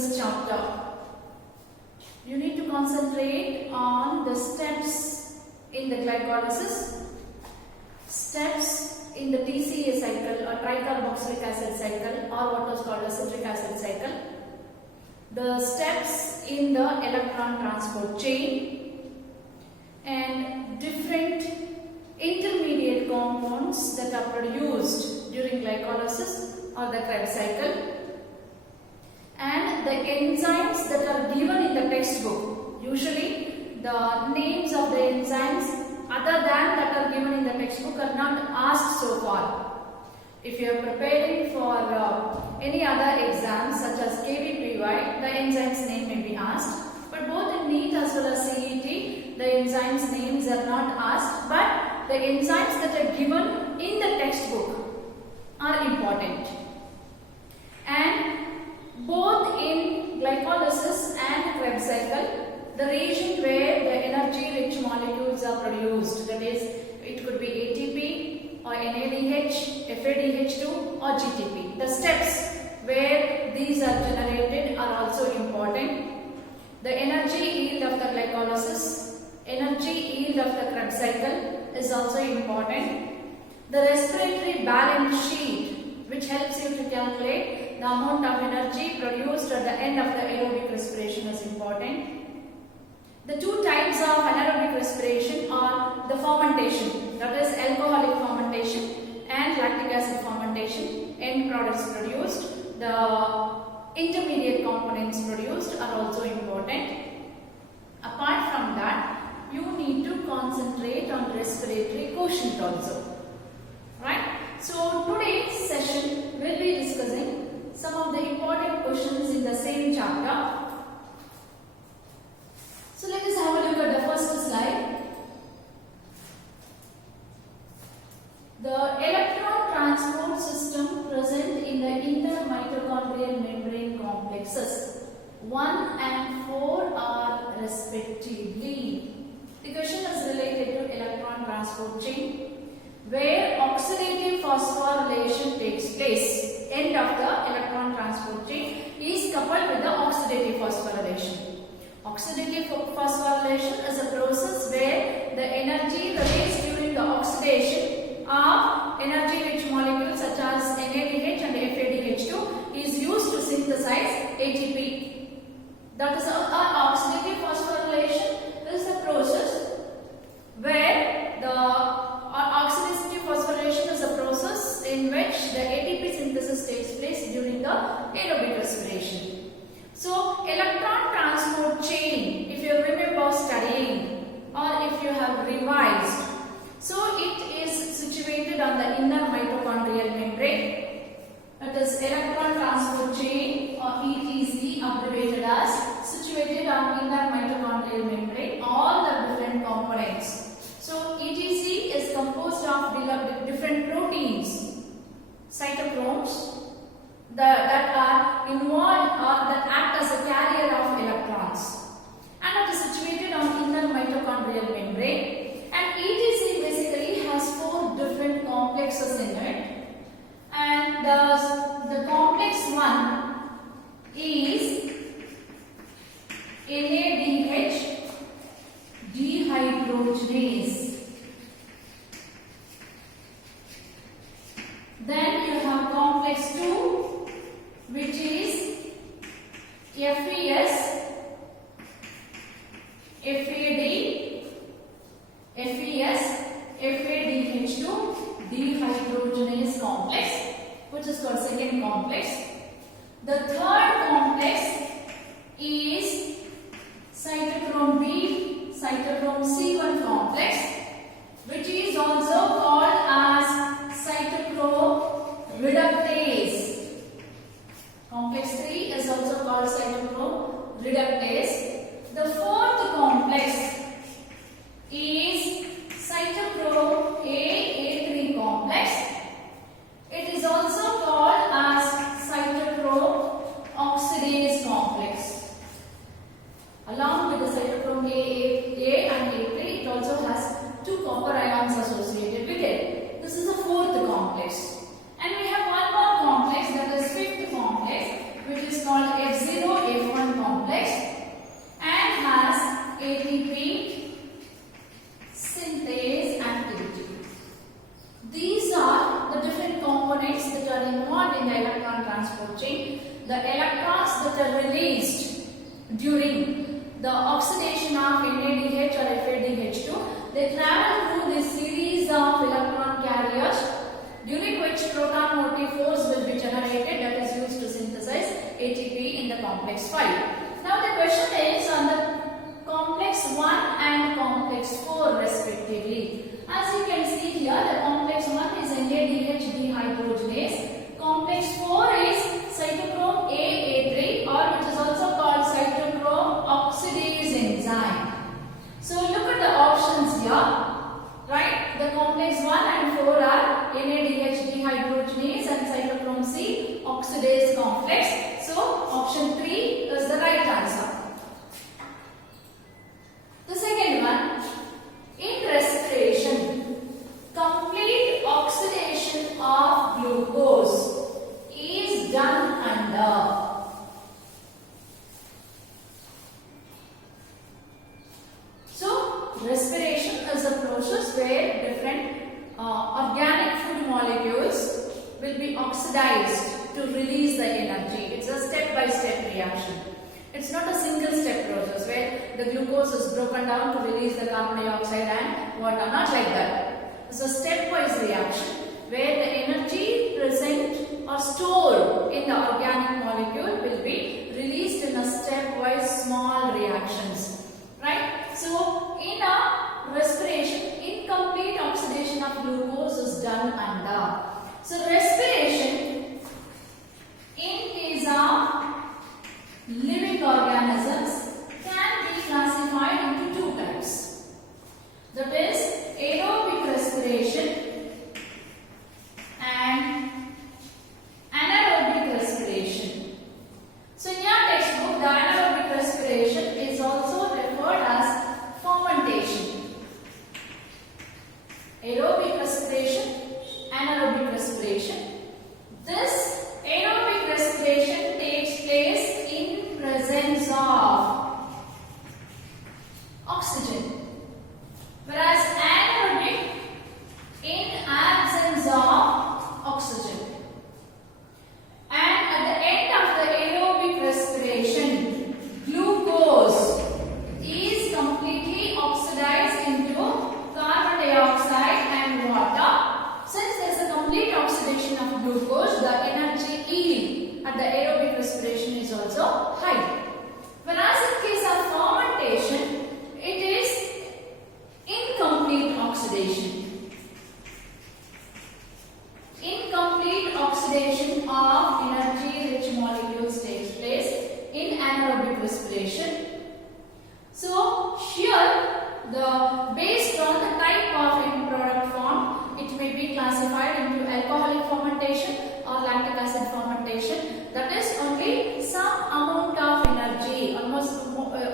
this chapter. You need to concentrate on the steps in the glycolysis, steps in the TCA cycle or tricarboxylic acid cycle, or what is called as citric acid cycle, the steps in the electron transport chain, and different intermediate compounds that are produced during glycolysis or the Krebs cycle, and the enzymes that are given in the textbook. Usually the names of the enzymes other than that are given in the textbook are not asked so far. If you are preparing for any other exams such as KVPY, the enzymes name may be asked, but both in NEET as well as CET, the enzymes names are not asked, but the enzymes that are given in the textbook are important. And both in glycolysis and Krebs cycle, the region where the energy-rich molecules are produced, that is, it could be ATP or NADH, FADH2 or GTP. The steps where these are generated are also important. The energy yield of the glycolysis, energy yield of the Krebs cycle is also important. The respiratory balance sheet, which helps you to calculate the amount of energy produced at the end of the aerobic respiration, is important. The two types of anaerobic respiration are the fermentation, that is alcoholic fermentation and lactic acid fermentation. End products produced, the intermediate components produced are also important. Apart from that, you need to concentrate on respiratory quotient also. Right? So today's session will be discussing some of the important questions in the same chapter. So let us have a look at the first slide. The electron transport system present in the inner mitochondrial membrane complexes 1 and 4 are respectively. The question is related to electron transport chain, where oxidative phosphorylation takes place. End of the electron transport chain is coupled with the oxidative phosphorylation. Oxidative phosphorylation is a process where the energy released during the oxidation of energy-rich molecules such as NADH and FADH2 is used to synthesize ATP. That is oxidative phosphorylation is the process where the oxidative phosphorylation is a process in which the ATP synthesis takes place during the aerobic respiration. So, electron transport chain, if you remember studying or if you have revised, so it is situated on the inner mitochondrial membrane. It is electron transport chain or ETC, abbreviated as, situated on inner mitochondrial membrane, all the different components. So, ETC is composed of different proteins, cytochromes, that are involved or that act as a carrier of electrons, and it is situated on inner mitochondrial membrane. And ETC basically has 4 different complexes in it, and the complex one is NADH dehydrogenase. Then you have complex 2, which is FES, FADH2 dehydrogenase complex, which is called second complex. The third complex is cytochrome B, cytochrome C1 complex, which is also called as cytochrome reductase. Complex 3 is also called cytochrome reductase. The fourth complex is cytochrome A3 complex. It is also called as cytochrome oxidase released during the oxidation of NADH or FADH2. They travel through this series of electron carriers, during which proton motive force will be generated, that is used to synthesize ATP in the complex 5. Now the question is on the complex 1 and complex 4 respectively. As you can see here, the complex 1 is NADH dehydrogenase. Complex 4 is cytochrome A3, or which is also called cytochrome oxidase enzyme. So look at the options here, right? The complex 1 and 4 are NADH dehydrogenase and cytochrome C oxidase complex. So option 3 is the right answer. The second one, in respiration, complete oxidation of glucose is done under. So, respiration is a process where different organic food molecules will be oxidized to release the energy. It's a step-by-step reaction. It's not a single step process where the glucose is broken down to release the carbon dioxide and water. Not like that. It's a stepwise reaction where the energy present or stored in the organic molecule will be released in a stepwise small reactions. Right? So, in a respiration, incomplete oxidation of glucose is done under. So, respiration in case of living organisms can be classified into two types. That is aerobic respiration and anaerobic respiration. So in your textbook, the anaerobic respiration is also referred as fermentation. Aerobic respiration, anaerobic respiration. This aerobic respiration takes place in presence of oxygen, whereas anaerobic in absence of oxygen. And at the end of the aerobic respiration, glucose is completely oxidized into carbon dioxide and water. Since there is a complete oxidation of glucose, the energy yield at the aerobic respiration is also high. Whereas in case of fermentation, it is incomplete oxidation. Incomplete oxidation of energy-rich molecules takes place in anaerobic respiration. So here, based on the type of end product form, it may be classified into alcoholic fermentation or lactic acid fermentation. That is only some amount of energy, almost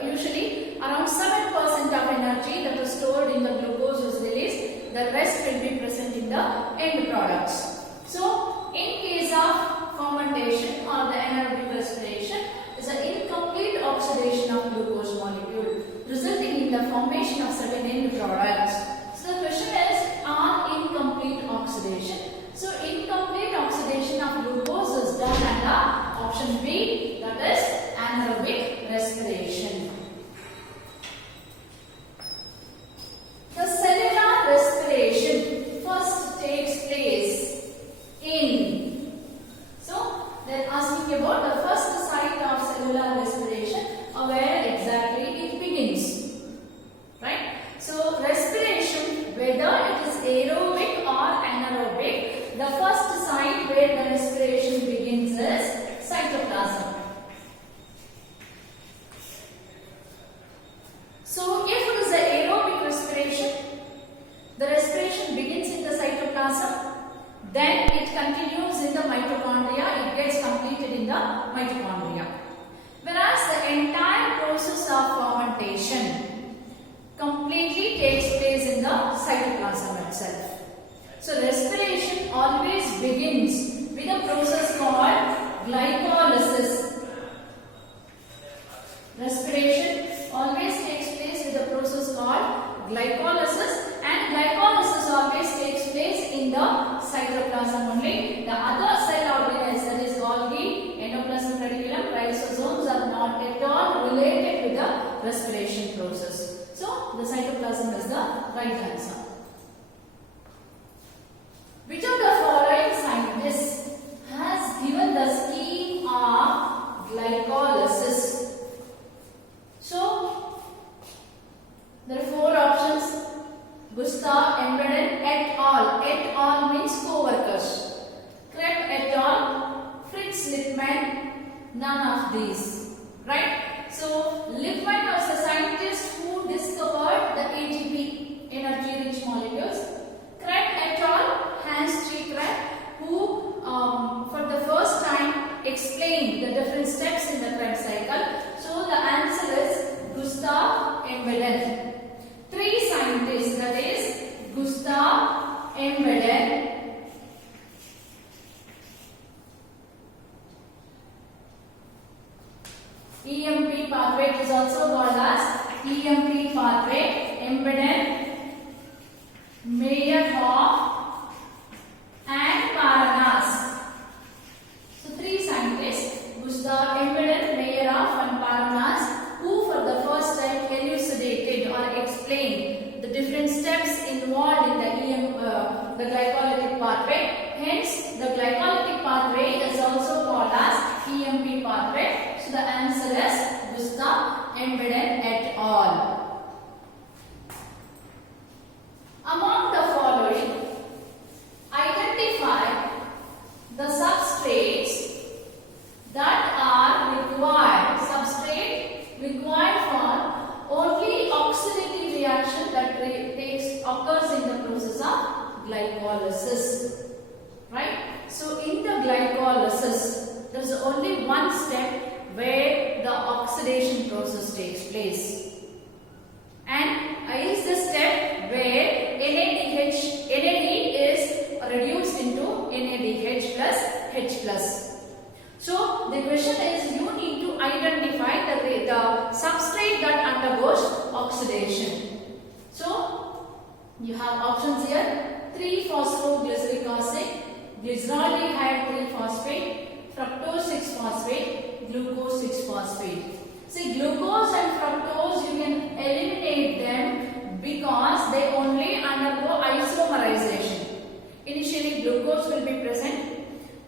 usually around 7% of energy that is stored in the glucose is released. The rest will be present in the end products. So, in case of fermentation or the anaerobic respiration, is an incomplete oxidation of glucose molecule, resulting in the formation of certain end products. So, the question is on incomplete oxidation. So, incomplete oxidation of glucose is done under option B, that is anaerobic respiration. The cellular respiration first takes place in. So, they are asking about the first site of cellular respiration, where exactly it begins. Right? So, respiration, whether it is aerobic or anaerobic, the first site where the respiration begins is cytoplasm. So, if it is an aerobic respiration, the respiration begins in the cytoplasm, then it continues in the mitochondria, it gets completed in the mitochondria. Whereas the entire process of fermentation completely takes place in the cytoplasm itself. So, respiration always begins with a process called glycolysis. Respiration always takes place with a process called glycolysis, and glycolysis always takes place in the cytoplasm only. The other cell organelles, that is Golgi, endoplasmic reticulum, lysosomes are respiration process. So the cytoplasm is the right answer. Which of the following scientists has given the scheme of glycolysis? So there are four options. Gustav Embeden et al. Et al. Means co-workers. Krebs et al. Fritz Lippmann. None of these. Right? So Lippmann was the scientist who discovered the ATP, energy-rich molecules. Krebs et al. Hans G. Krebs, who for the first time explained the different steps in the Krebs cycle. So the answer is Gustav Embeden. Three scientists, that is Gustav Embeden, EMP pathway is also called as EMP pathway, Embeden, Meyerhoff and Paranas. So three scientists, Gustav Embeden, Meyerhoff and Paranas, who for the first time elucidated or explained the different steps involved in the glycolytic pathway. Hence, the glycolytic pathway is also called as EMP pathway. So the answer is Gustav Embeden et al. Among the following, identify the substrates that are required. Substrate required for only oxidative reaction that occurs in the process of glycolysis. Right? So in the glycolysis, there is only one step where the oxidation process takes place. And is the step where NAD is reduced into NADH plus H+. So the question is, you need to identify the substrate that undergoes oxidation. So you have options here: 3-phosphoglyceric acid, glyceraldehyde 3-phosphate, fructose 6-phosphate, glucose 6-phosphate. See, glucose and fructose, you can eliminate them because they only undergo isomerization. Initially glucose will be present.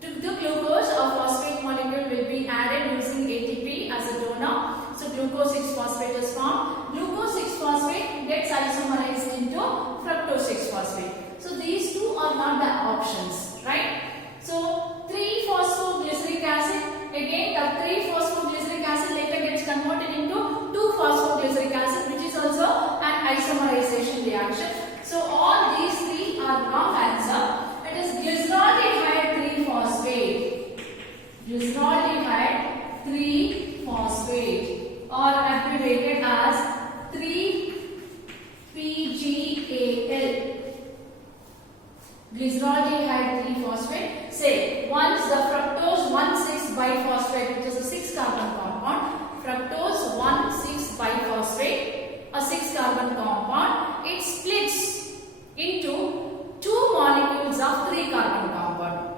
To the glucose, a phosphate molecule will be added using ATP as a donor. So glucose 6-phosphate is formed. Glucose 6-phosphate gets isomerized into fructose 6-phosphate. So these two are not the options, right? So 3-phosphoglyceric acid, again the 3-phosphoglyceric acid later gets converted into 2-phosphoglyceric acid, which is also an isomerization reaction. So all these three are wrong answer. It is glyceraldehyde 3-phosphate. Glyceraldehyde 3-phosphate, or abbreviated as 3-PGAL. Glyceraldehyde 3-phosphate. Say once the fructose 1,6-biphosphate, which is a 6-carbon compound, fructose 1,6-biphosphate, a 6-carbon compound, it splits into two molecules of 3-carbon compound.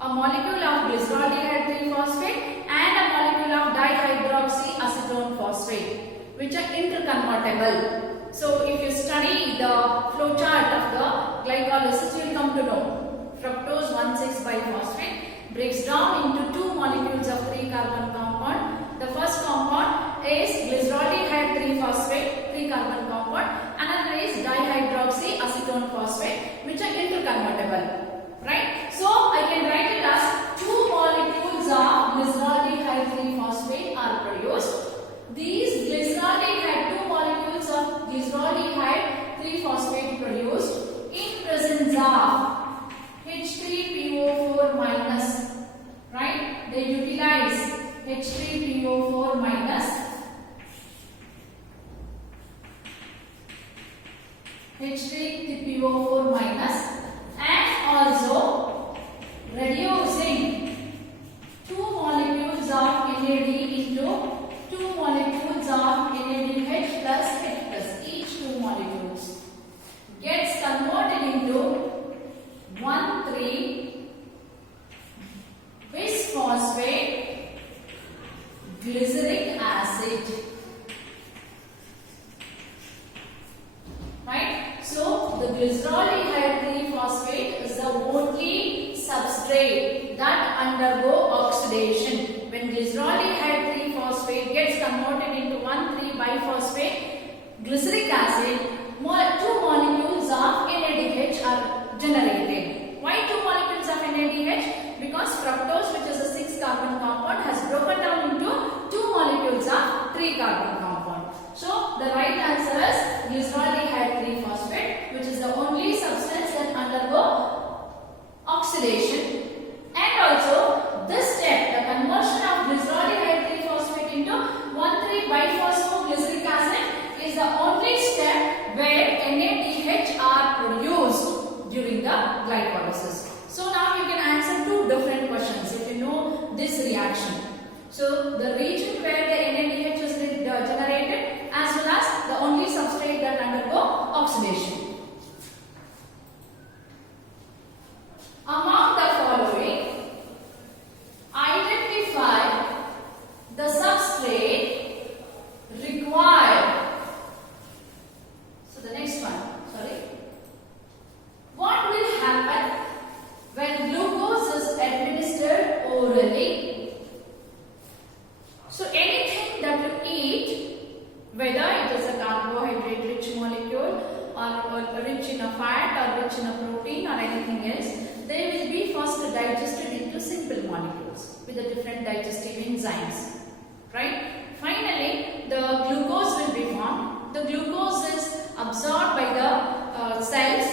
A molecule of glyceraldehyde 3-phosphate and a molecule of dihydroxyacetone phosphate, which are interconvertible. So if you study the flow chart of the glycolysis, you will come to know fructose 1,6-biphosphate breaks down into two molecules of 3-carbon compound. The first compound is glyceraldehyde 3-phosphate, 3-carbon compound. Another is dihydroxyacetone phosphate, which are interconvertible. Right? So I can write it as two molecules of glyceraldehyde 3-phosphate are produced. These glyceraldehyde, two molecules of glyceraldehyde 3-phosphate produced in presence of H3PO4 minus. Right? They utilize H3PO4 minus, H3PO4 minus, and also reducing two molecules of NAD into two molecules of NADH plus H plus. Each two molecules gets converted into 1,3-bisphosphate glyceric acid. glyceraldehyde 3-phosphate is the only substrate that undergo oxidation. When glyceraldehyde 3-phosphate gets converted into 1,3-biphosphate glyceric acid, two molecules of NADH are generated. Why two molecules of NADH? Because fructose, which is a 6-carbon compound, has broken down into two molecules of 3-carbon compound. So the right answer is glyceraldehyde 3-phosphate, which is the only substance that undergo oxidation. And also this step, the conversion of glyceraldehyde 3-phosphate into 1,3-biphosphoglyceric acid, is the only step where NADH are produced during the glycolysis. So now you can answer two different questions if you know this reaction. So the region where the NADH is generated, as well as the only substrate that undergo oxidation. Among the following, identify the substrate required. So the next one, what will happen when glucose is administered orally? So anything that you eat, whether it is a carbohydrate rich molecule or rich in a fat or rich in a protein or anything else, they will be first digested into simple molecules with the different digestive enzymes, right? Finally, the glucose will be formed. The glucose is absorbed by the cells,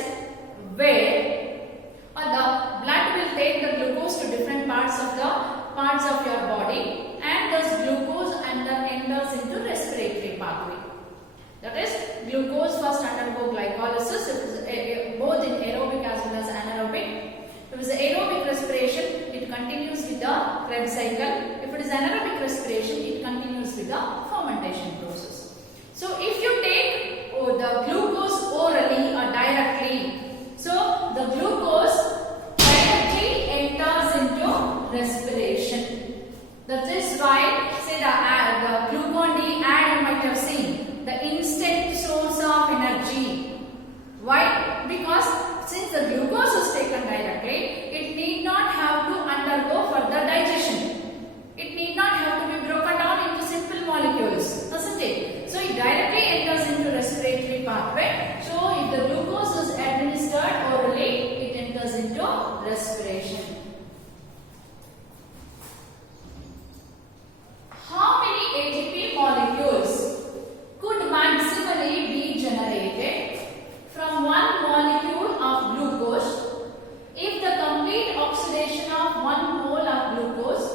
where the blood will take the glucose to different parts of your body, and thus glucose enters into respiratory pathway. That is, glucose first undergo glycolysis, both in aerobic as well as anaerobic. If it is aerobic respiration, it continues with the Krebs cycle. If it is anaerobic respiration, it continues with the fermentation process. So if you take the glucose orally or directly, so the glucose directly enters into respiration. That is why, say the glucose D ad you might have seen, the instant source of energy. Why? Because since the glucose is taken directly, it need not have to undergo further digestion. It need not have to be broken down into simple molecules, doesn't it? So it directly enters into respiratory pathway. So if the glucose is administered orally, it enters into respiration. How many ATP molecules could maximally be generated from one molecule of glucose if the complete oxidation of 1 mole of glucose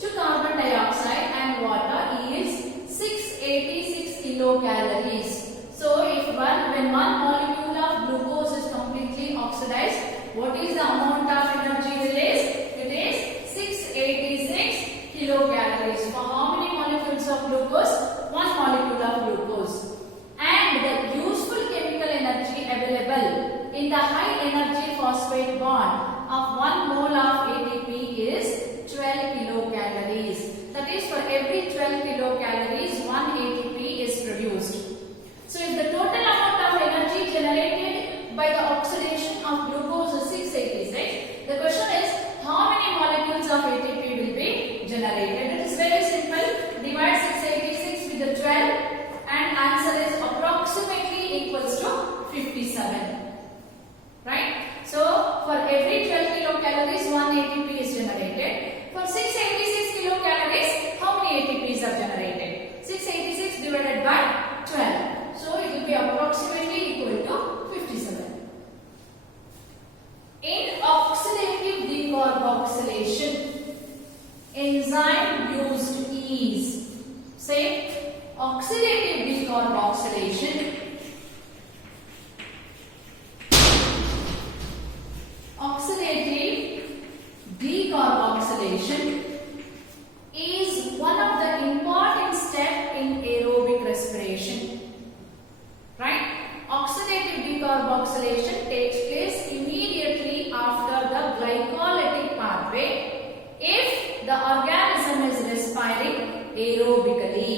to carbon dioxide and water yields 686 kilocalories? So when one molecule of glucose is completely oxidized, what is the amount of energy released? It is 686 kilocalories. For how many molecules of glucose? One molecule of glucose. And the useful chemical energy available in the high energy phosphate bond of 1 mole of ATP is 12 kilocalories. That is, for every 12 kilocalories, 1 ATP is produced. So if the total amount of energy generated by the oxidation of glucose is 686, the question is how many molecules of ATP will be generated? It is very simple. Divide 686 with the 12 and answer is approximately equals to 57. Right? So for every 12 kilocalories, 1 ATP is generated. For 686 kilocalories, how many ATPs are generated? 686 divided by 12. So it will be approximately equal to 57. In oxidative decarboxylation, enzyme used is, say, oxidative decarboxylation. Oxidative decarboxylation is one of the important steps in aerobic respiration. Right? Oxidative decarboxylation takes place immediately after the glycolytic pathway if the organism is respiring aerobically.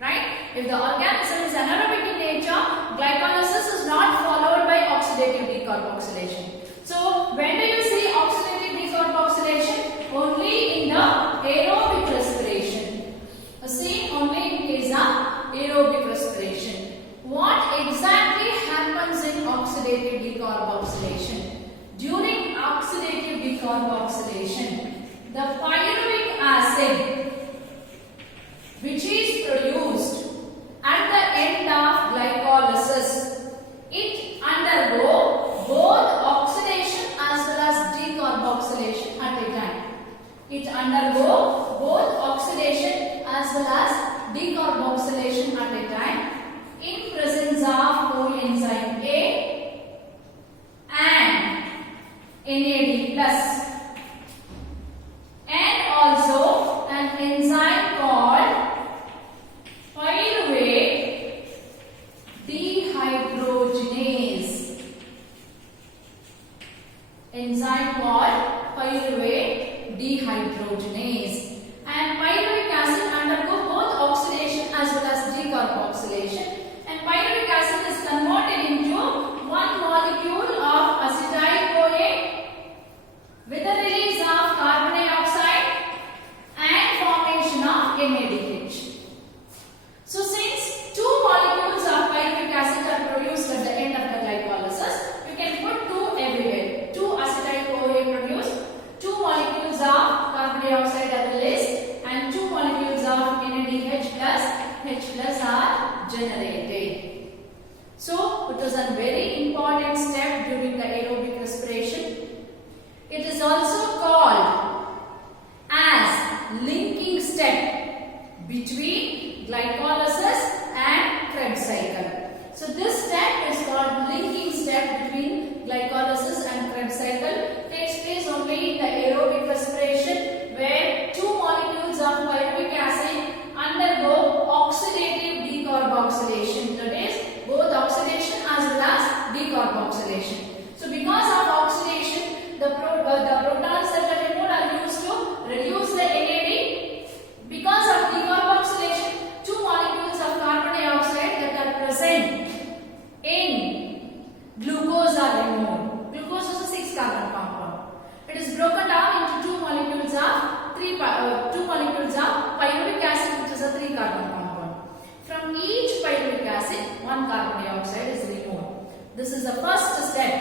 Right? If the organism is anaerobic in nature, glycolysis is not followed by as well as decarboxylation at a time in presence of coenzyme A and NAD plus, and also an enzyme called pyruvate dehydrogenase. Enzyme called pyruvate dehydrogenase. And pyruvic acid undergo both oxidation as well as decarboxylation, and pyruvic acid is converted into one molecule of acetyl-CoA with the release of carbon dioxide and formation of NADH. So since two molecules of pyruvic acid are produced at the end of the glycolysis, you can put two everywhere. Two acetyl-CoA produced, two molecules of carbon dioxide are released, and two molecules of NADH plus H plus are generated. So it was a very important step during the aerobic respiration. It is also called as linking step between glycolysis and Krebs cycle. So this step is called linking step between glycolysis and Krebs cycle. Takes place only in the aerobic respiration, where two molecules of pyruvic acid undergo oxidative decarboxylation. That is, both oxidation as well as decarboxylation. So because of oxidation, the protons that are removed are used to reduce the NAD. Because of decarboxylation, two molecules of carbon dioxide that are present in glucose are removed. Glucose is a 6-carbon compound. It is broken down into two molecules of pyruvic acid, which is a 3-carbon compound. From each pyruvic acid, one carbon dioxide is removed. This is the first step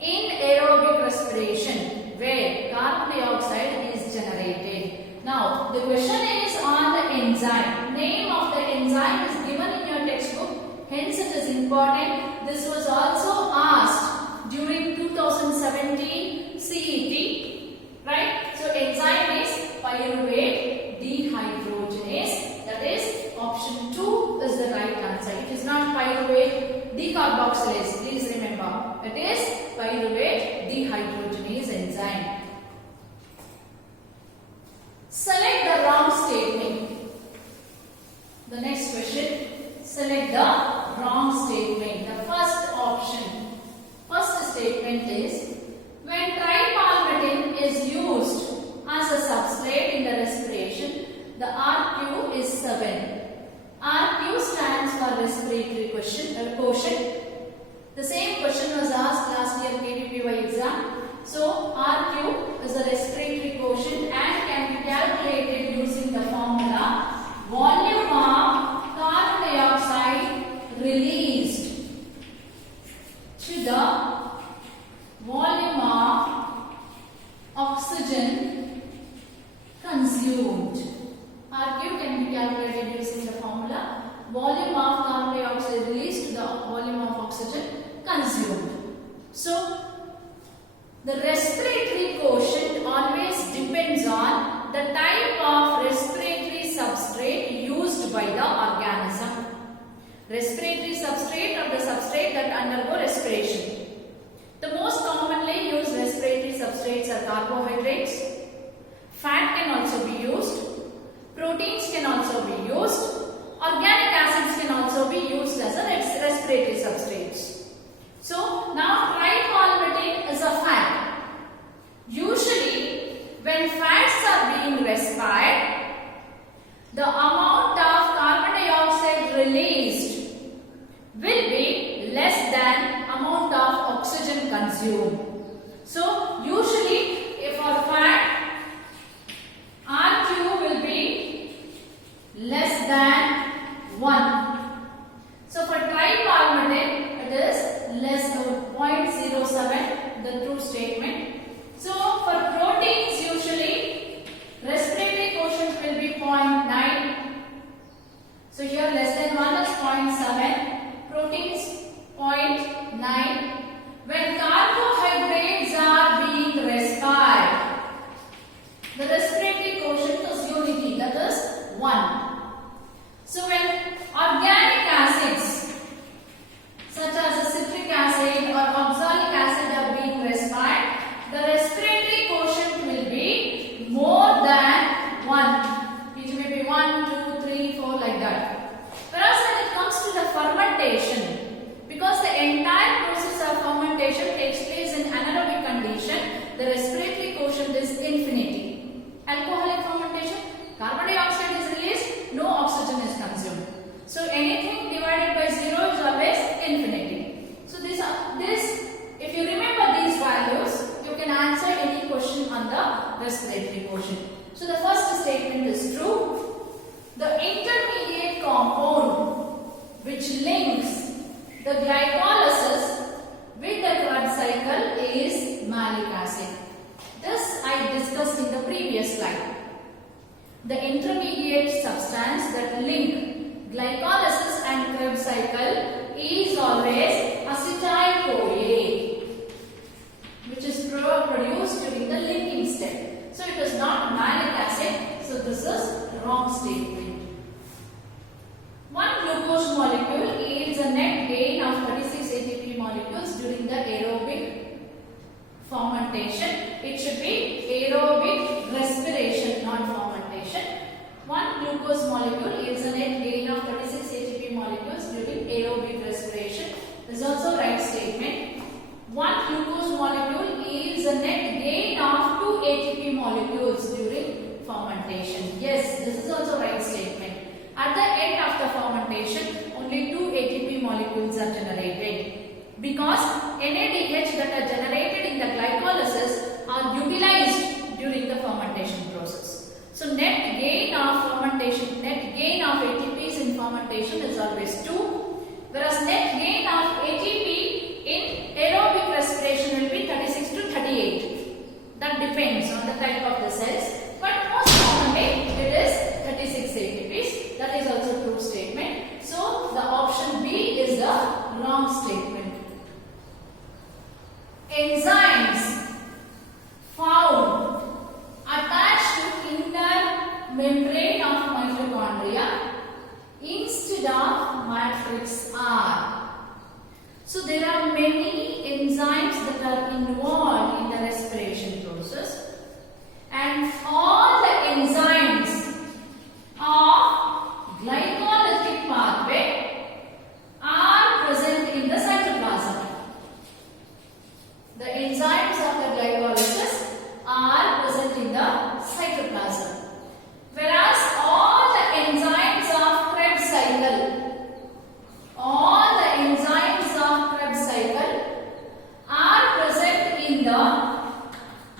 in aerobic respiration, where carbon dioxide is generated. Now, the question is on the enzyme. Name of the enzyme is given in your textbook, hence it is important. This was also asked during 2017 CET, right? So, enzyme is pyruvate dehydrogenase. That is, option 2 is the right answer. It is not pyruvate decarboxylase. Please remember, it is pyruvate dehydrogenase enzyme. Select the wrong statement. The next question, select the wrong statement. The first option, first statement is, when tripalmitin is used as a substrate in the respiration, the RQ is 7. RQ stands for respiratory quotient. The same question was asked last year KVPY exam. So RQ is the respiratory quotient and can be calculated using the formula volume of carbon dioxide released to the volume of oxygen consumed. RQ can be calculated using the formula volume of carbon dioxide released to the volume of oxygen consumed. So the respiratory quotient always depends on the type of respiratory substrate used by the organism. Respiratory substrate or the substrate that undergo respiration. The most commonly used respiratory substrates are carbohydrates. Fat can also be used. Proteins can also be used. Organic acids can also be used as a respiratory substrates. So now tripalmitin is a fat. Usually when fats are being respired, the amount of carbon dioxide released will be less than amount of oxygen consumed. So usually if for fat, RQ will be less than 1. So for tripalmitin, it is less than 0.07, the true statement. So for proteins, usually respiratory quotient will be 0.9. So here less than 1 is 0.7. Proteins 0.9. When carbohydrates are being respired, the respiratory quotient is unity, that is 1. So when organic acids such as citric acid or oxalic acid are being respired, the respiratory quotient will be more than 1. It may be 1, 2, 3, 4 like that. Whereas when it comes to the fermentation, because the entire process of fermentation takes place in anaerobic condition, the respiratory quotient is infinity. Alcoholic fermentation, carbon dioxide is released, no oxygen is consumed. So anything divided by 0 is always infinity. So this, if you remember these values, you can answer any question on the respiratory quotient. So the first statement is true. The intermediate compound which links the glycolysis with the Krebs cycle is malic acid. This I discussed in the previous slide. The intermediate substance that link glycolysis and Krebs cycle is always acetyl-CoA, which is produced during the linking step. So it is not malic acid. So this is wrong statement. One glucose molecule yields a net gain of 36 ATP molecules during the aerobic fermentation. It should be aerobic respiration, not fermentation. One glucose molecule yields a net gain of 36 ATP molecules during aerobic respiration. This is also right statement. One glucose molecule yields a net gain of 2 ATP molecules during fermentation. Yes, this is also right statement. At the end of the fermentation, only 2 ATP molecules are generated because NADH that are generated in the glycolysis are utilized during the fermentation process. So net gain of fermentation, net gain of ATPs in fermentation is always 2, whereas net gain of ATP in aerobic respiration will be 36 to 38. That depends on the type of the cells, but most commonly it is 36 ATPs. That is also true statement. So the option B is the wrong statement. Enzymes found attached to inner membrane of mitochondria instead of matrix R. So there are many enzymes that are involved in the respiration process, and all the enzymes of glycolytic pathway are present in the cytoplasm. The enzymes of the glycolysis are present in the cytoplasm, whereas all the enzymes of Krebs cycle, all the enzymes of Krebs cycle are present in the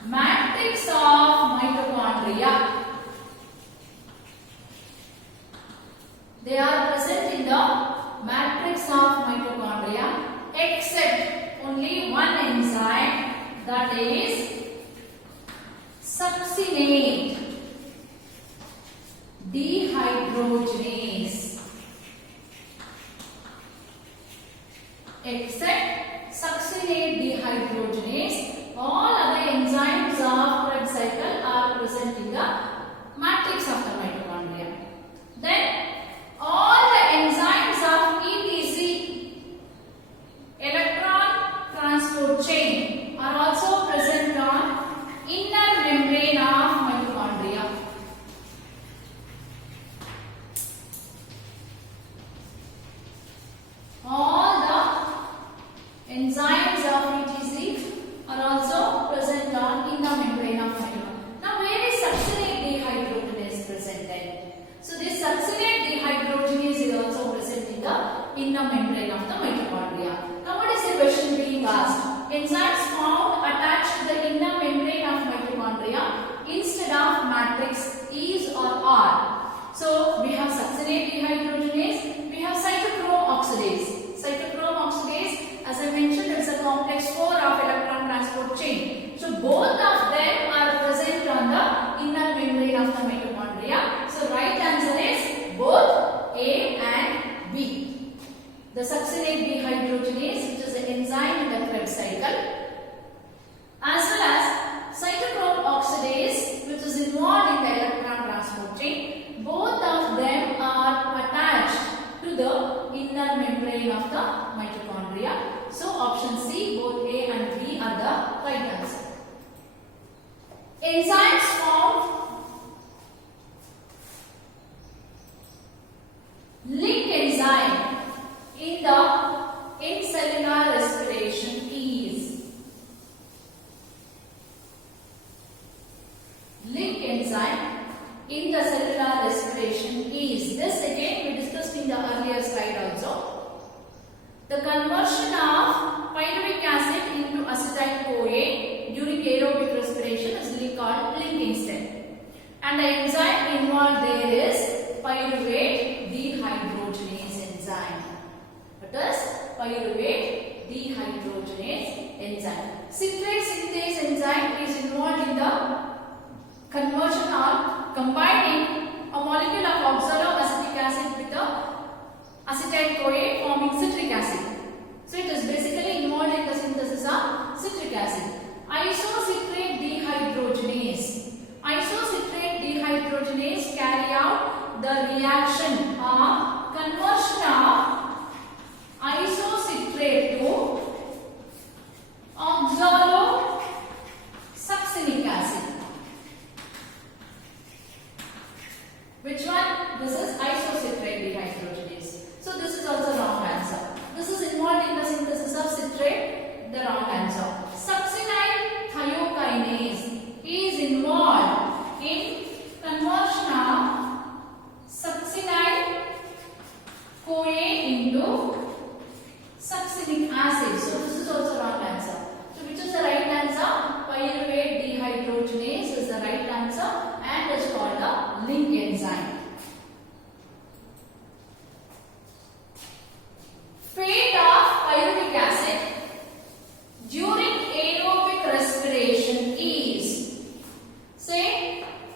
matrix of mitochondria. They are present in the matrix of mitochondria except only one enzyme, that is succinate dehydrogenase. Except succinate dehydrogenase, all other enzymes of Krebs cycle are present in the matrix of the mitochondria. Then all the enzymes of ETC, electron transport chain, are also present on inner membrane of mitochondria. All the enzymes of ETC are also present on inner membrane of mitochondria. Now where is succinate dehydrogenase present then? So this succinate dehydrogenase is also present in the inner membrane of the mitochondria. Now what is the question being asked? Enzymes found attached to the inner membrane of mitochondria instead of matrix is or are. So we have succinate dehydrogenase, we have cytochrome oxidase. Cytochrome oxidase, as I mentioned, is a complex 4 of electron transport chain. So both of them are present on the inner membrane of the mitochondria. So right answer is both A and B. The succinate dehydrogenase, which is an enzyme in the Krebs cycle, as well as cytochrome oxidase, which is involved in the electron transport chain, both of them are attached link enzyme in cellular respiration is. Link enzyme in the cellular respiration is. This again we discussed in the earlier slide also. The conversion of pyruvic acid into acetyl-CoA during aerobic respiration is called linking step. And the enzyme involved there is pyruvate dehydrogenase enzyme. It is pyruvate dehydrogenase enzyme. Citrate synthase enzyme is involved in the conversion or combining a molecule of oxaloacetic acid with the acetyl-CoA forming citric acid. So it is basically involved in the synthesis of citric acid. Isocitrate dehydrogenase. Isocitrate dehydrogenase carry out the reaction of conversion of isocitrate to oxalosuccinic acid. Which one? This is isocitrate dehydrogenase. So this is also wrong answer. This is involved in the synthesis of citrate, the wrong answer. Succinyl thiokinase is involved in conversion of succinyl CoA into succinic acid. So this is also wrong answer. So which is the right answer? Pyruvate dehydrogenase is the right answer and is called a link enzyme. Fate of pyruvic acid during aerobic respiration is. Say,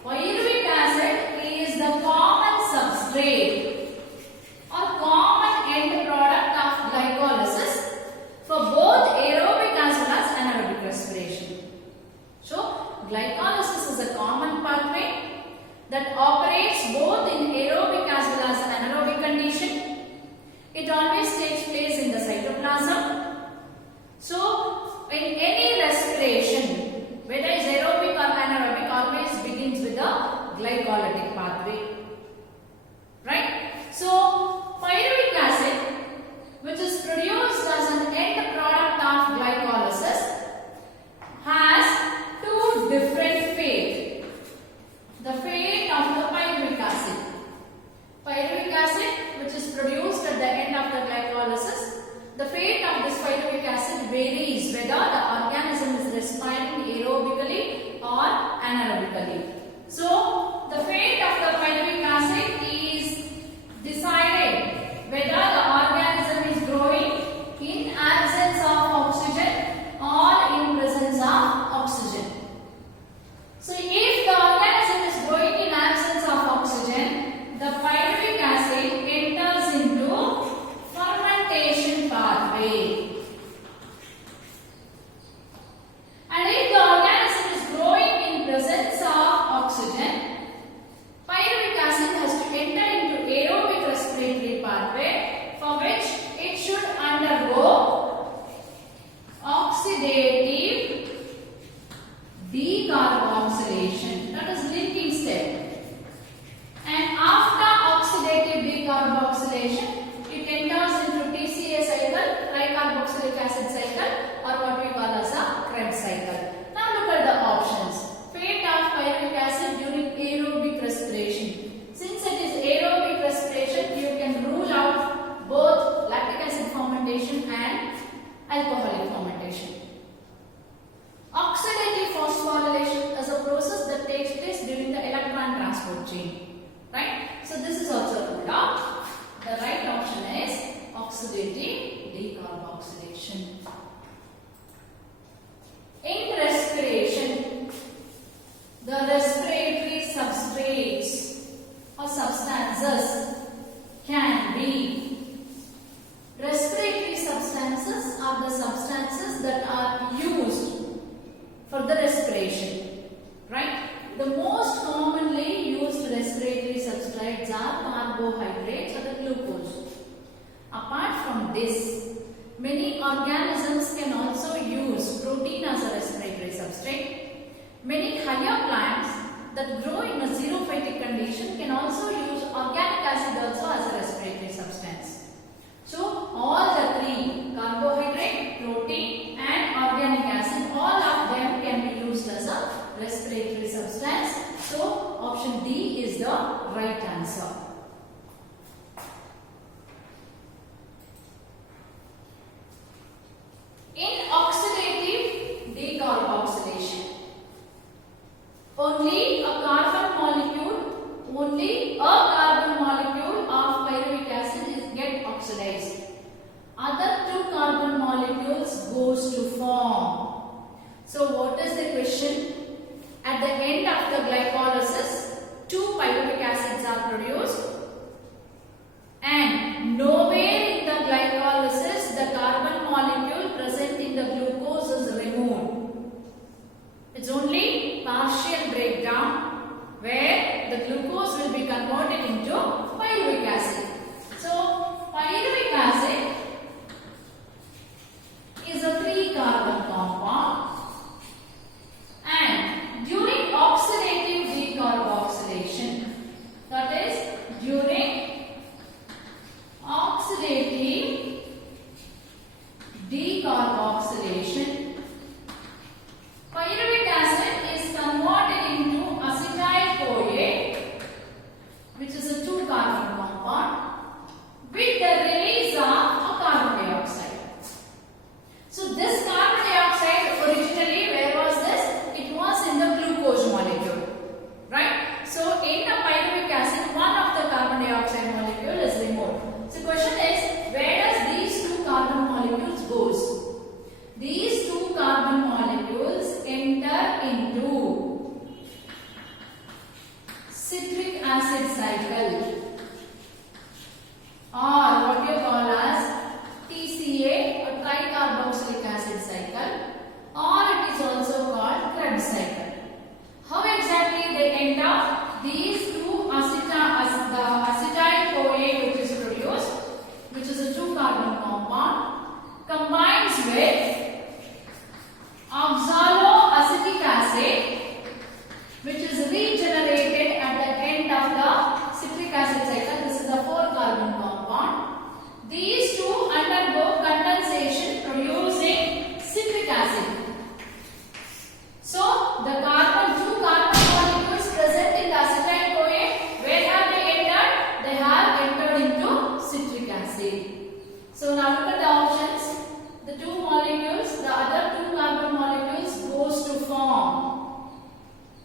pyruvic acid is the common substrate or common end product of glycolysis for both aerobic as well as anaerobic respiration. So, glycolysis is a common pathway that operates both in aerobic as well as anaerobic condition. It always takes place in the cytoplasm. So, in any respiration, whether it is aerobic or anaerobic, always begins with the glycolytic pathway. Right? So, pyruvic acid, which is produced as an end product of glycolysis, has two different fate. The fate of the pyruvic acid. Pyruvic acid, which is produced at the end of the glycolysis, the fate of this pyruvic acid varies whether the organism is respiring aerobically or anaerobically. So, the fate of the pyruvic acid is decided whether the organism is growing in absence of oxygen or in presence of oxygen. So, if the organism is growing in absence of oxygen, the pyruvic acid enters into fermentation pathway. And if the organism is growing in presence of oxygen, pyruvic acid has to enter into aerobic respiratory pathway, for which it should undergo oxidative decarboxylation, that is linking step. And after oxidative decarboxylation, it enters into TCA cycle, tricarboxylic acid cycle, or what we call as a Krebs cycle. Now look at the options. Fate of pyruvic acid during aerobic respiration. Since it is aerobic respiration, you can rule out both lactic acid fermentation and alcoholic fermentation. Oxidative phosphorylation is a process that takes place during the electron transport chain. Right? So this is also ruled out. The right option is oxidative decarboxylation. In respiration, the respiratory substrates or substances can be. Respiratory substances are the substances that are used for the respiration. Right? The most commonly used respiratory substrates are carbohydrates or the glucose. Apart from this, many organisms can also use protein as a respiratory substrate. Many higher plants that grow in a xerophytic condition can also use organic acid also as a respiratory In oxidative decarboxylation, only a carbon molecule of pyruvic acid get oxidized. Other two carbon molecules goes to form. So what is the question? At the end of the glycolysis, two pyruvic acids are produced, and nowhere in the glycolysis the carbon molecule present in the glucose is removed. It's only partial breakdown where the glucose will be converted into pyruvic acid. So pyruvic acid is a 3-carbon compound, and during oxidative decarboxylation, that is during oxidative decarboxylation, pyruvic acid is converted into acetyl-CoA, which is a 2-carbon compound, with the release of a carbon dioxide. So this carbon dioxide originally, where was this? It was in the glucose molecule, right? So in the pyruvic acid, one of the carbon dioxide molecule is removed. So question is, where does these two carbon molecules goes? These two carbon molecules enter into citric acid cycle, or what you call as TCA, or tricarboxylic acid cycle, or it is also called Krebs cycle. How exactly they enter? These two the acetyl-CoA which is produced, which is a 2-carbon compound, combines with oxaloacetic acid, which is regenerated at the end of the citric acid cycle. This is a 4-carbon compound. These two undergo condensation, producing citric acid. So the two carbon molecules present in the acetyl-CoA, where have they entered? They have entered into citric acid. So now look at the options. The two molecules, the other two carbon molecules goes to form.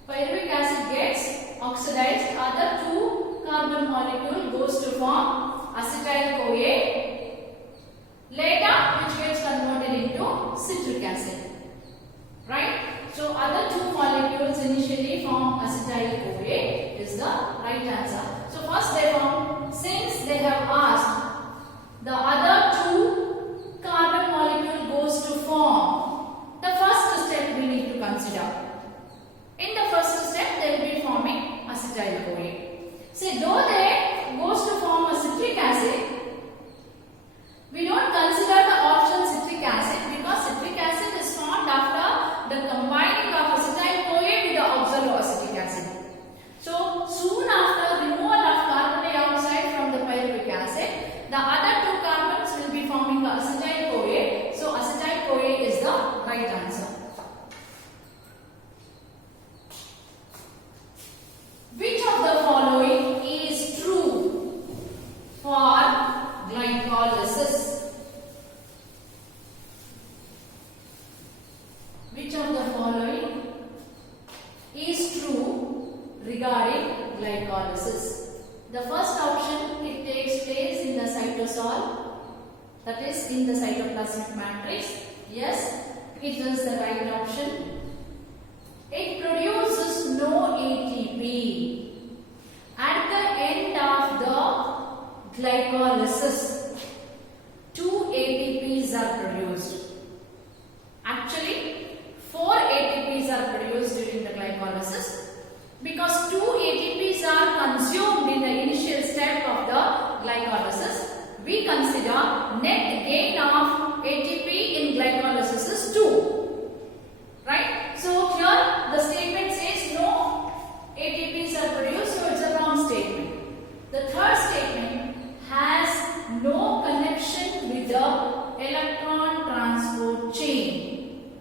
Pyruvic acid gets oxidized, other two carbon molecule goes to form acetyl-CoA, later which gets converted into citric acid, right? So other two molecules initially form acetyl-CoA is the right answer. So first they form, since they have asked the other two carbon molecule goes to form, the first step we need to consider. In the first step they will be forming acetyl-CoA. See, though they goes to form a citric acid, we don't consider the option citric acid, because citric acid is formed after the combining of acetyl-CoA with the oxaloacetic acid. So soon after removal of carbon dioxide from the pyruvic acid, the other two carbons will be forming the acetyl-CoA. So acetyl-CoA is the right answer. Which of the following is true for glycolysis? Which of the following is true regarding glycolysis? The first option, it takes place in the cytosol, that is in the cytoplasmic matrix. Yes, it is the right option. It produces no ATP. At the end of the glycolysis, 2 ATPs are produced. Actually, 4 ATPs are produced during the glycolysis, because 2 ATPs are consumed in the initial step of the glycolysis. We consider net gain of ATP in glycolysis is 2. Right? So here the statement says no ATPs are produced, so it's a wrong statement. The third statement has no connection with the electron transport chain.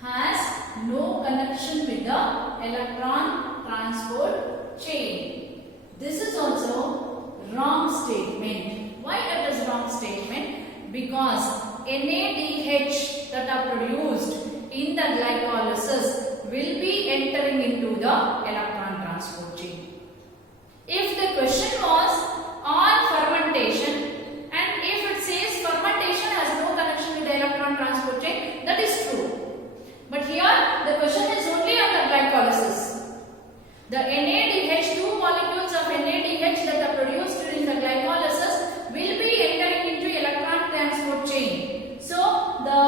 Has no connection with the electron transport chain. This is also wrong statement. Why it is wrong statement? Because NADH that are produced in the glycolysis will be entering into the electron transport chain. If the question was on fermentation and if it says fermentation has no connection with the electron transport chain, that is true. But here the question is only on the glycolysis. The NADH2 molecules of NADH that are produced during the glycolysis will be entering into electron transport chain. So the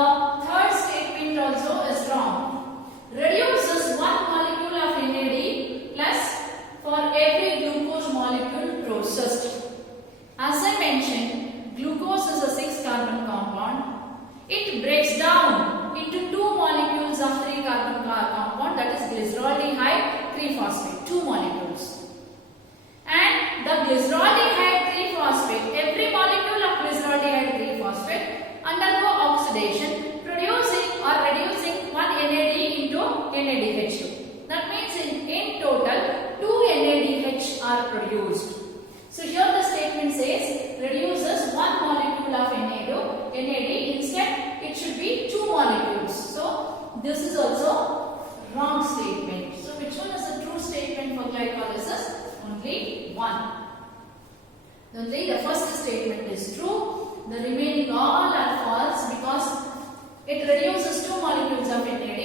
third statement also is wrong. Reduces one molecule of NAD plus for every glucose molecule processed. As I mentioned, glucose is a 6-carbon compound. It breaks down into 2 molecules of 3-carbon compound, that is glyceraldehyde 3-phosphate, 2 molecules. And the glyceraldehyde 3-phosphate, every molecule of glyceraldehyde 3-phosphate undergo oxidation, producing or reducing 1 NAD into NADH2. That means in total 2 NADH are produced. So here the statement says reduces 1 molecule of NAD. Instead it should be 2 molecules. So this is also wrong statement. So which one is the true statement for glycolysis? Only one. Only the first statement is true. The remaining all are false because it reduces 2 molecules of NAD.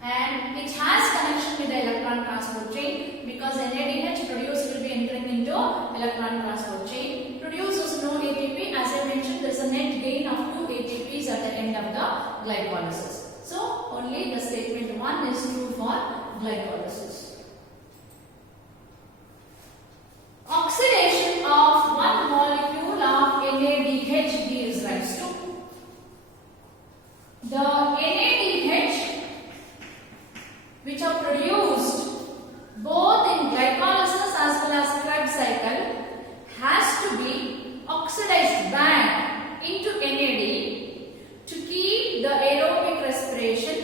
And it has connection with the electron transport chain because NADH produced will be entering into electron transport chain. Produces no ATP. As I mentioned, there is a net gain of 2 ATPs at the end of the glycolysis. So only the statement 1 is true for glycolysis. Oxidation of one molecule of NADH gives rise to the NADH which are produced both in glycolysis as well as Krebs cycle has to be oxidized back into NAD to keep the aerobic respiration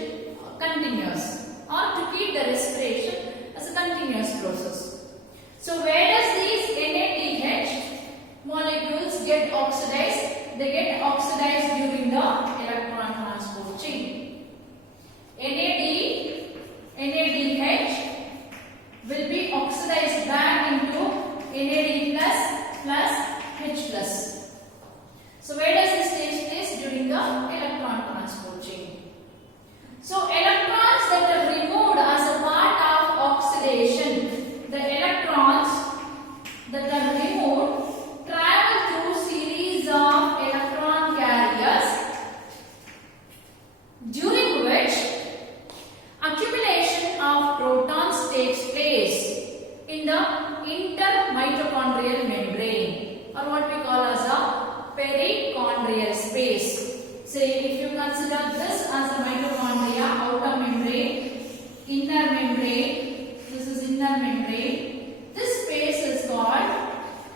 continuous or to keep the respiration as a continuous process. So where does these NADH molecules get oxidized? They get oxidized during the electron transport chain. NADH will be oxidized back into NAD plus H plus. So where does this take place? During the electron transport chain. So electrons that are removed as a part of oxidation, the electrons that are removed travel through series of electron carriers during which accumulation of protons takes place in the intermitochondrial membrane or what we call as a perichondrial space. Say if you consider this as a mitochondria, outer membrane, inner membrane, this is inner membrane. This space is called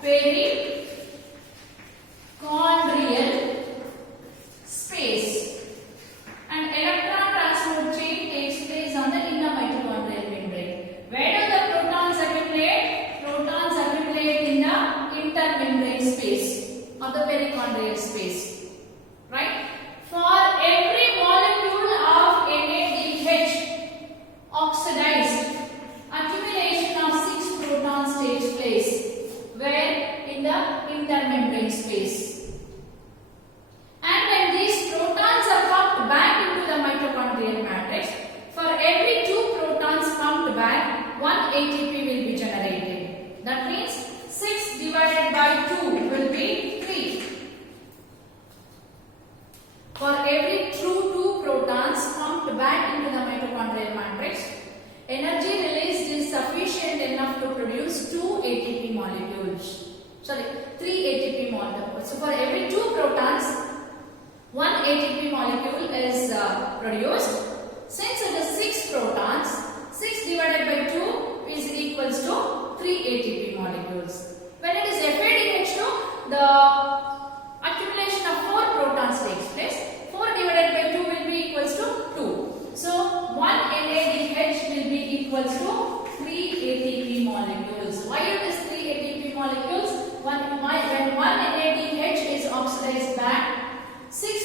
perichondrial space. And electron transport chain takes place on the inner mitochondrial membrane. Where do the protons accumulate? Protons accumulate in the intermembrane space or the perichondrial space. Right? For every molecule of NADH oxidized, accumulation of 6 protons takes place. Where? In the intermembrane space. And when these protons are pumped back into the mitochondrial matrix, for every 2 protons pumped back, 1 ATP will be generated. That means 6 divided by 2 will be 3. For every 2 protons pumped back into the mitochondrial matrix, energy released is sufficient enough to produce 2 ATP molecules. 3 ATP molecules. So for every 2 protons, 1 ATP molecule is produced. Since it is 6 protons, 6 divided by 2 is equals to 3 ATP molecules. When it is FADH2, the accumulation of 4 protons takes place. 4 divided by 2 will be equals to 2. So 1 NADH will be equals to 3 ATP molecules. Why it is 3 ATP molecules? When 1 NADH is oxidized back, 6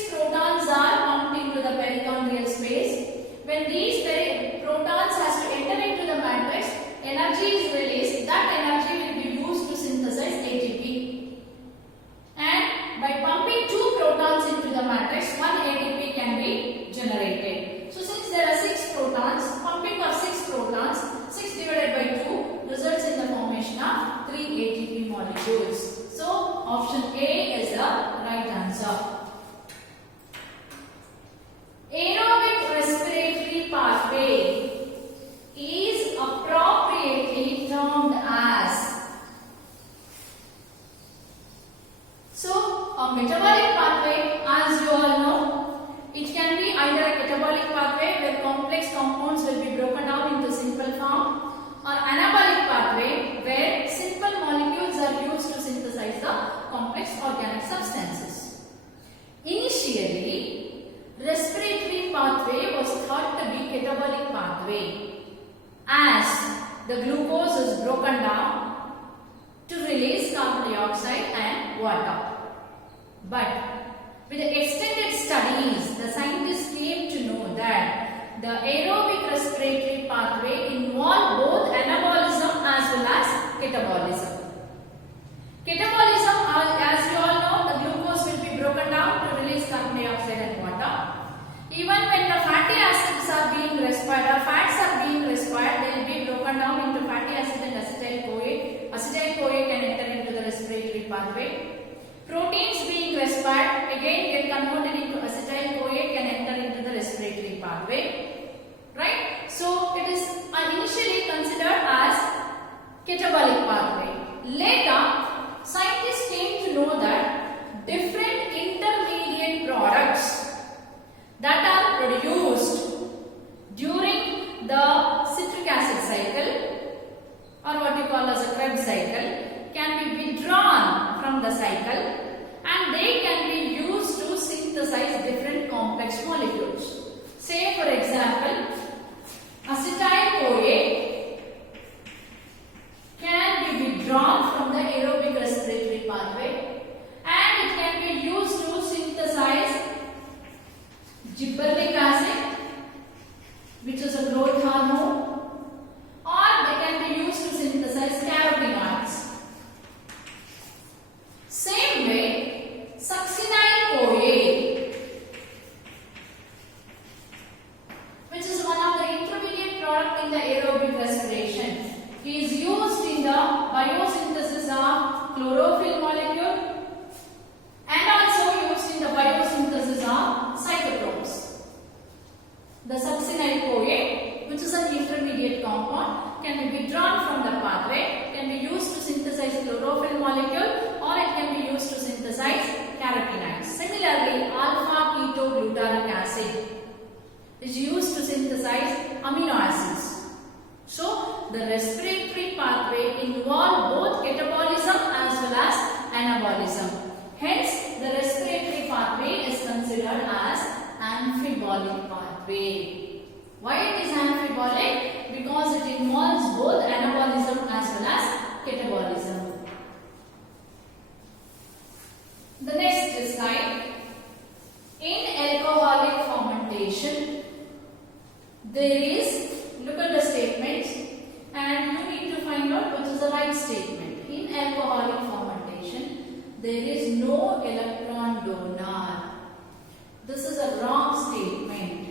energy is released, that energy will be used to synthesize ATP. And by pumping 2 protons into the matrix, 1 ATP can be generated. So since there are 6 protons, pumping of 6 protons, 6 divided by 2 results in the formation of 3 ATP molecules. So option A is the right answer. Aerobic respiratory pathway is appropriately termed as. So a metabolic pathway, as you all know, it can be either a catabolic pathway where complex compounds will be broken down into simple form, or anabolic pathway where simple molecules are used to synthesize the complex organic substances. Initially, respiratory pathway was thought to be catabolic pathway, as the glucose is broken down to release carbon dioxide and water. But with the extended studies, the scientists came to know that the aerobic respiratory pathway involved both anabolism as well as catabolism. Catabolism, as you all know, the glucose will be broken down to release carbon dioxide and water. Even when the fatty acids are being respired, or fats are being respired, they will be broken down into fatty acid and acetyl-CoA. Acetyl-CoA can enter into the respiratory pathway. Proteins being respired again get converted into acetyl-CoA, can enter into the respiratory pathway. Right? So it is initially considered as catabolic pathway. Later, scientists came to know that different intermediate products that are produced during the citric acid cycle, or what you call as a Krebs cycle, can be withdrawn from the cycle, and they can be used to synthesize different complex molecules. Say for example, acetyl-CoA can be withdrawn from the aerobic respiratory pathway, and it can be used to synthesize gibberellic acid, which is a growth hormone, or they can be used to synthesize carotenoids. Same way, succinyl-CoA, which is one of the intermediate product in the aerobic respiration, is used in the biosynthesis of chlorophyll molecule and also used in the biosynthesis of cytochromes. The succinyl-CoA, which is an intermediate compound, can be withdrawn from the pathway, can be used to synthesize chlorophyll molecule, or it can be used to synthesize carotenoids. Similarly, alpha-ketoglutarate acid is used to synthesize amino acids. So, the respiratory pathway involves both catabolism as well as anabolism. Hence, the respiratory pathway is considered as amphibolic pathway. Why it is amphibolic? Because it involves both anabolism as well as catabolism. The next slide. In alcoholic fermentation, there is, look at the statement and you need to find out which is the right statement. In alcoholic fermentation, there is no electron donor. This is a wrong statement.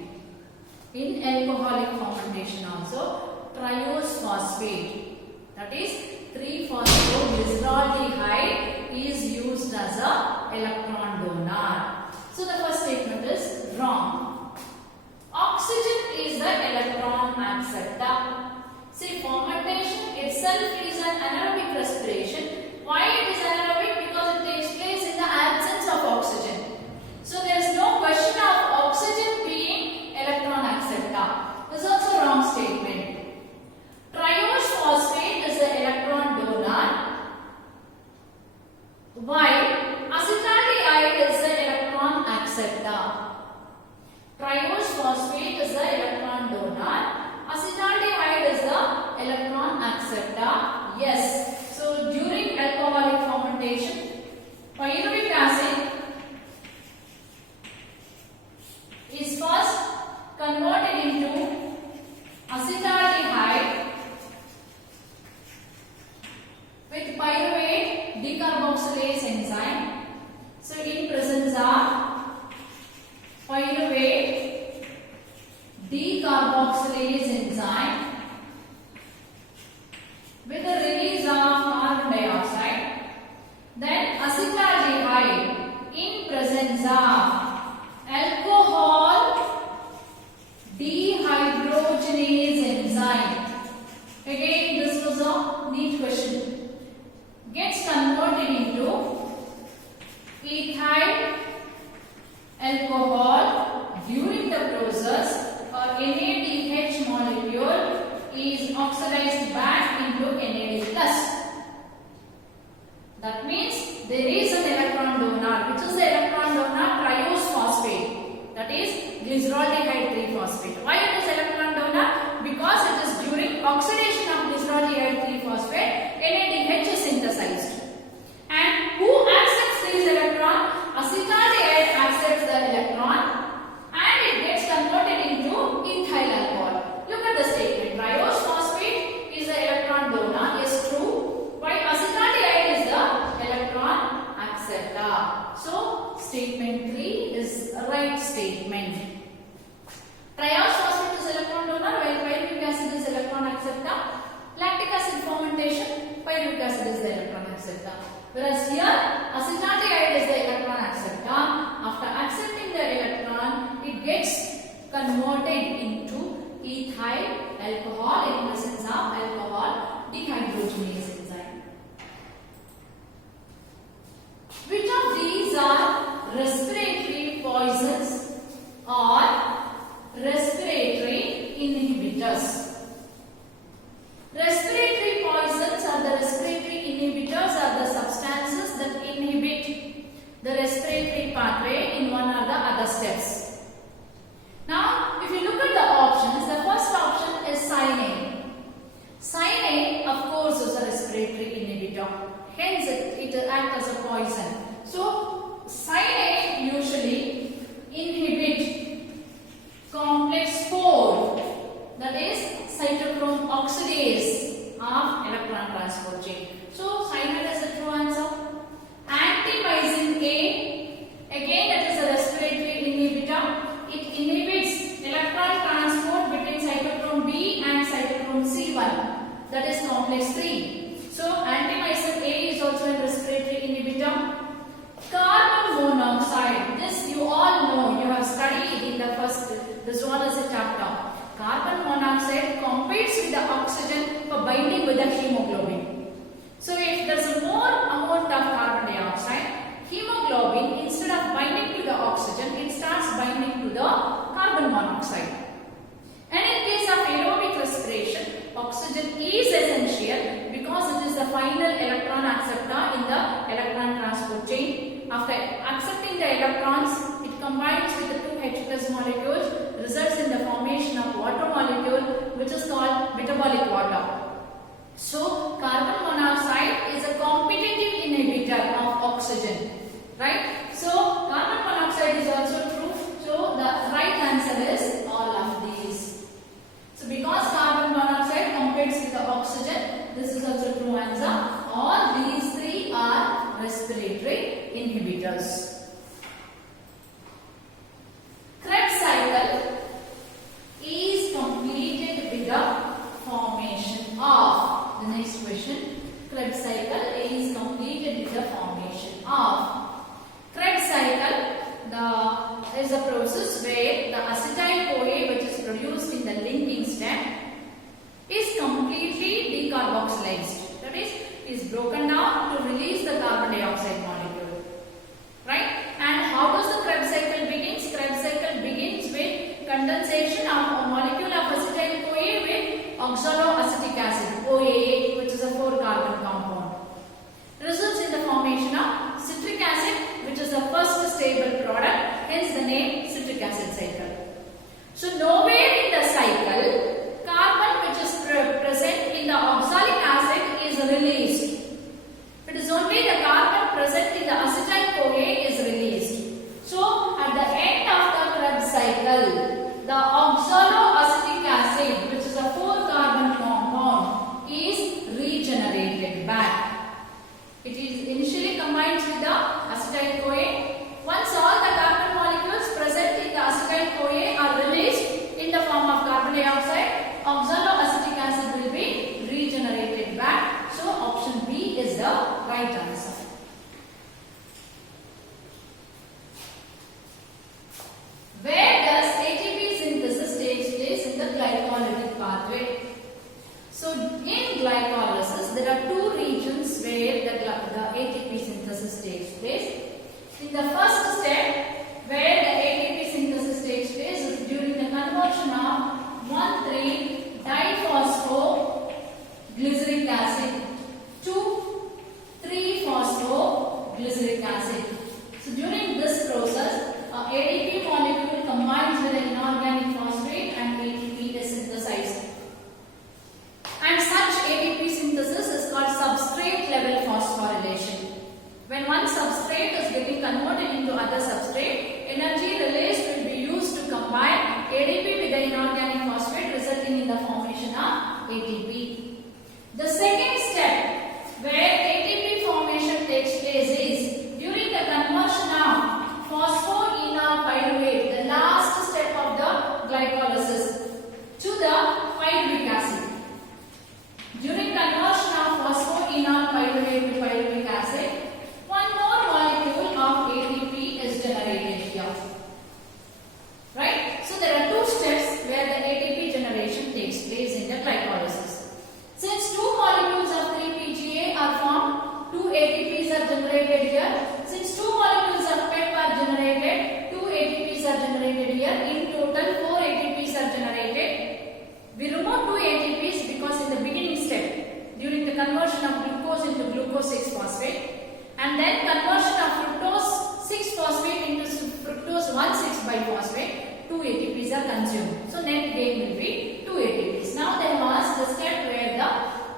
In alcoholic fermentation also, triose phosphate, that is 3-phosphoglyceraldehyde, is used as a electron donor. So the first statement is wrong. Oxygen is the electron acceptor. See, fermentation itself is an anaerobic respiration. Why it is anaerobic? Because it takes place in the absence of oxygen. So there is no question of oxygen being electron acceptor. This is also a wrong statement. Triose phosphate is the electron donor, while acetaldehyde is the electron acceptor. Triose phosphate is the electron donor, acetaldehyde is the electron acceptor. Yes. So during alcoholic fermentation, pyruvic acid is first converted into acetaldehyde decarboxylase enzyme. So in presence of pyruvate decarboxylase enzyme with the release of carbon dioxide, then acetaldehyde in presence of alcohol dehydrogenase enzyme. Again, this was a neat question. Gets converted into ethyl alcohol during the process, or NADH molecule is oxidized back into NAD plus. That means there is an electron donor. Which is the electron donor? Triose phosphate. That is glyceraldehyde 3-phosphate. Why it is electron donor? Because it is during oxidation of glyceraldehyde 3-phosphate, NADH is synthesized. And who accepts this electron? Acetaldehyde accepts the electron and it gets converted into ethyl alcohol. Look at the statement. Triose phosphate is the electron donor. Yes, true. While acetaldehyde is the electron acceptor. So, statement 3 is a right statement. Triose phosphate is electron donor, while pyruvic acid is electron acceptor. Lactic acid fermentation, pyruvic acid is the electron acceptor. Whereas here, acetaldehyde is the electron acceptor. After accepting the electron, it gets converted into ethyl alcohol in presence of alcohol dehydrogenase enzyme. Which of these are respiratory poisons or respiratory inhibitors? Respiratory poisons or the respiratory inhibitors are the substances that inhibit the respiratory pathway in one or the other steps. Now, if you look at the options, the first option is cyanide. Cyanide, of course, is a respiratory inhibitor. Hence, it acts as a poison. So, cyanide usually inhibit complex 4, that is cytochrome oxidase of electron transport chain. So, cyanide is the true answer. Antimycin A, again it is a respiratory inhibitor. It inhibits electron transport between cytochrome B and cytochrome C1, that is complex 3. So, antimycin A is also a respiratory inhibitor. Carbon monoxide, this you all know, you have studied in the first, this one is a chapter. Carbon monoxide competes with the oxygen for binding with the hemoglobin. So, if there is more amount of carbon dioxide, hemoglobin instead of binding to the oxygen, it starts binding to the carbon monoxide. And in case of aerobic respiration, oxygen is essential because it is the final electron acceptor in the electron transport chain. After accepting the electrons, it combines with the 2 H+ molecules, results in the formation of water molecule which is called metabolic water. So, carbon monoxide is a competitive inhibitor of oxygen, right? So, carbon monoxide is also true. So, the right answer is all of these. So, because carbon monoxide competes with the oxygen, this is also true answer. All these 3 are respiratory inhibitors. Krebs cycle is completed with the formation of. The next question. Krebs cycle is completed with the formation of. Krebs cycle is a process where the acetyl-CoA, which is produced in the linking step, is completely decarboxylized. That is broken down to release the carbon dioxide molecule. Right? with the acetyl-CoA. Once all the carbon molecules present in the acetyl-CoA are released in the form of carbon dioxide, oxaloacetic acid will be regenerated back. So option B is the right answer. Where does ATP synthesis takes place in the glycolytic pathway? So in glycolysis, there are two regions where the ATP synthesis takes place. In the first step, where the ATP synthesis takes place is during the conversion of 1,3-diphosphoglyceric acid to 3-phosphoglyceric acid. So during this process, ADP molecule combines with an inorganic phosphate and ATP is synthesized. And such ATP synthesis is called substrate level phosphorylation. When one substrate is getting converted into other substrate, energy released will be used to combine ADP with the inorganic phosphate, resulting in the formation of ATP. The second step where ATP formation takes place is during the conversion of phosphoenol pyruvate, the last step of the glycolysis, to the pyruvic acid. During conversion of phosphoenol pyruvate to pyruvic acid, one more molecule of ATP is generated here. Right? So there are two steps where the ATP generation takes place in the glycolysis. Since two molecules of 3-PGA are formed, two ATPs are generated here. Since two molecules of PEP are generated, two ATPs are generated here. In total, 4 ATPs are generated. We remove 2 ATPs because in the beginning step, during the conversion of glucose into glucose 6-phosphate, and then conversion of fructose 6-phosphate into fructose 1,6-biphosphate, 2 ATPs are consumed. So net gain will be 2 ATPs. Now there was the step where the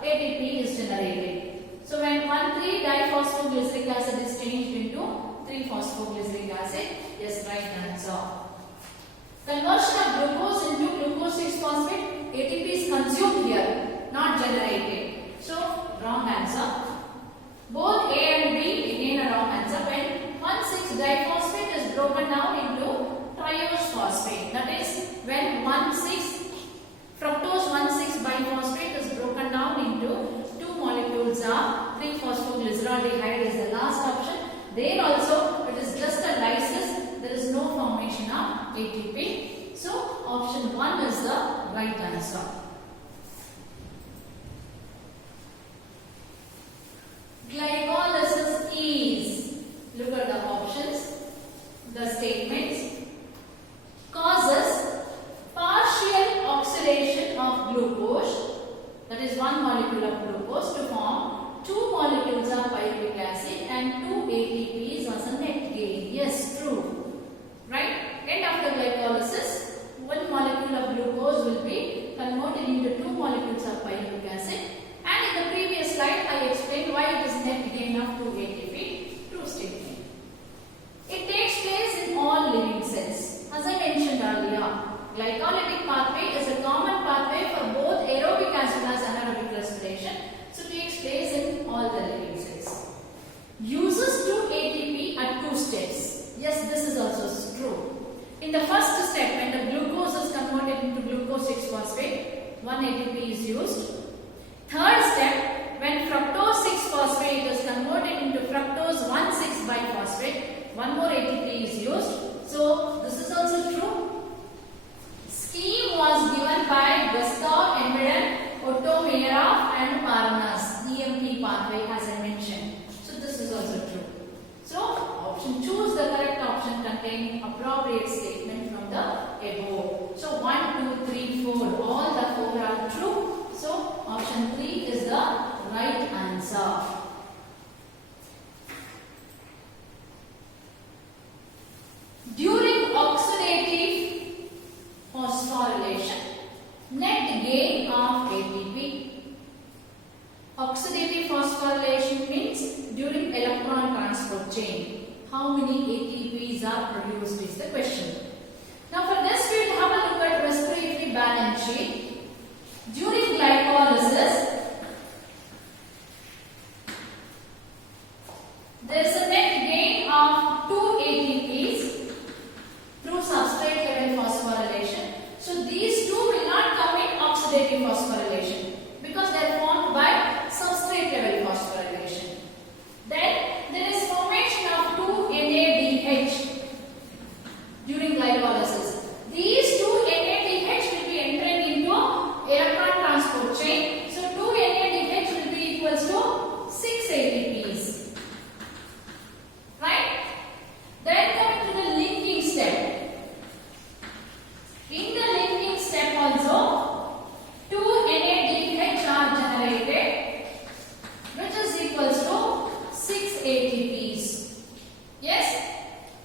ATP is generated. So when 1,3-diphosphoglyceric acid is changed into 3-phosphoglyceric acid, yes, right answer. Conversion of glucose into glucose 6-phosphate, ATP is consumed here, not generated. So wrong answer. Both A and B again a wrong answer. When 1,6-diphosphate is broken down into triose phosphate, that is when 1,6-fructose 1,6-biphosphate is broken down into two molecules of 3-phosphoglyceraldehyde is the last option. There also it is just a lysis, there is no formation of ATP. So option 1 is the right answer. Glycolysis is, look at the options, the statements, causes partial oxidation of glucose, that is one molecule of glucose, to form two molecules of pyruvic acid and 2 ATPs as a net gain. Yes, true. Right? End of the glycolysis, one molecule of glucose will be converted into 2 molecules of pyruvic acid. And in the previous slide, I explained why it is net gain of 2 ATP. True statement. It takes place in all living cells. As I mentioned earlier, glycolytic pathway is a common pathway for both aerobic as well as anaerobic respiration. So it takes place in all the living cells. Uses 2 ATP at 2 steps. Yes, this is also true. In the first step, when the glucose is converted into glucose 6-phosphate, 1 ATP is used. Third step, when fructose 6-phosphate is converted into fructose 1,6-biphosphate, 1 more ATP is used. So this is also true. Scheme was given by Gustav Embeden, Otto Meyerhoff and Parnas, EMP pathway as I mentioned. So this is also true. So option choose the correct option containing appropriate statement from the above. So 1, 2, 3, 4, all the 4 are true. So option 3 is the right answer. During oxidative phosphorylation, net gain of ATP. Oxidative phosphorylation means during electron transport chain. How many ATPs are produced is the question. Now for this we will have a look at respiratory balance sheet. During glycolysis, there is a net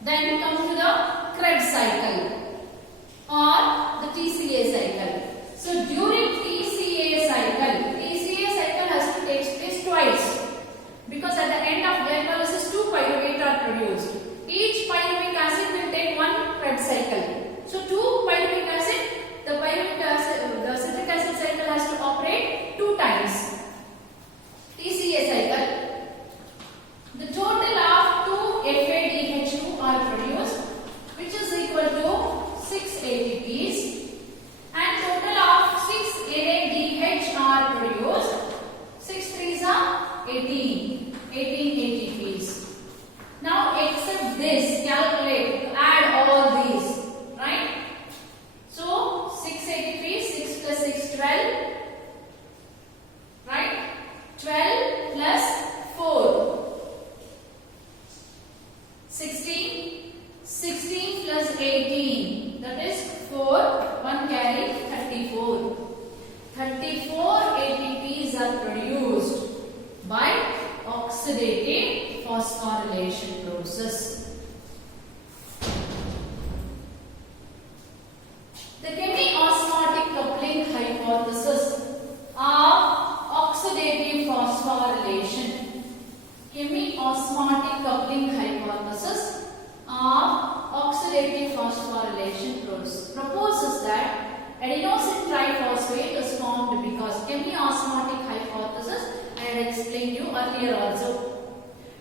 Then come to the Krebs cycle or the TCA cycle. So during TCA cycle has to take place twice, because at the end of glycolysis 2 pyruvate are produced. Each pyruvic acid will take one Krebs cycle. So 2 pyruvic acid, the citric acid cycle has to operate 2 times. TCA cycle, the total of 2 FADH2 are produced, which is equal to 6 ATPs, and total of 6 NADH are produced. 6 3s are 18 ATPs. Now except this, calculate, add all these, right? So 6 ATPs, 6 plus 6, 12, right? 12 plus 4, 16, 16 plus 18, that is 4, 1 carry, 34. 34 ATPs are produced by oxidative phosphorylation process. The chemiosmotic coupling hypothesis of oxidative phosphorylation. Chemiosmotic coupling hypothesis of oxidative phosphorylation process proposes that adenosine triphosphate is formed because chemiosmotic hypothesis I had explained you earlier also.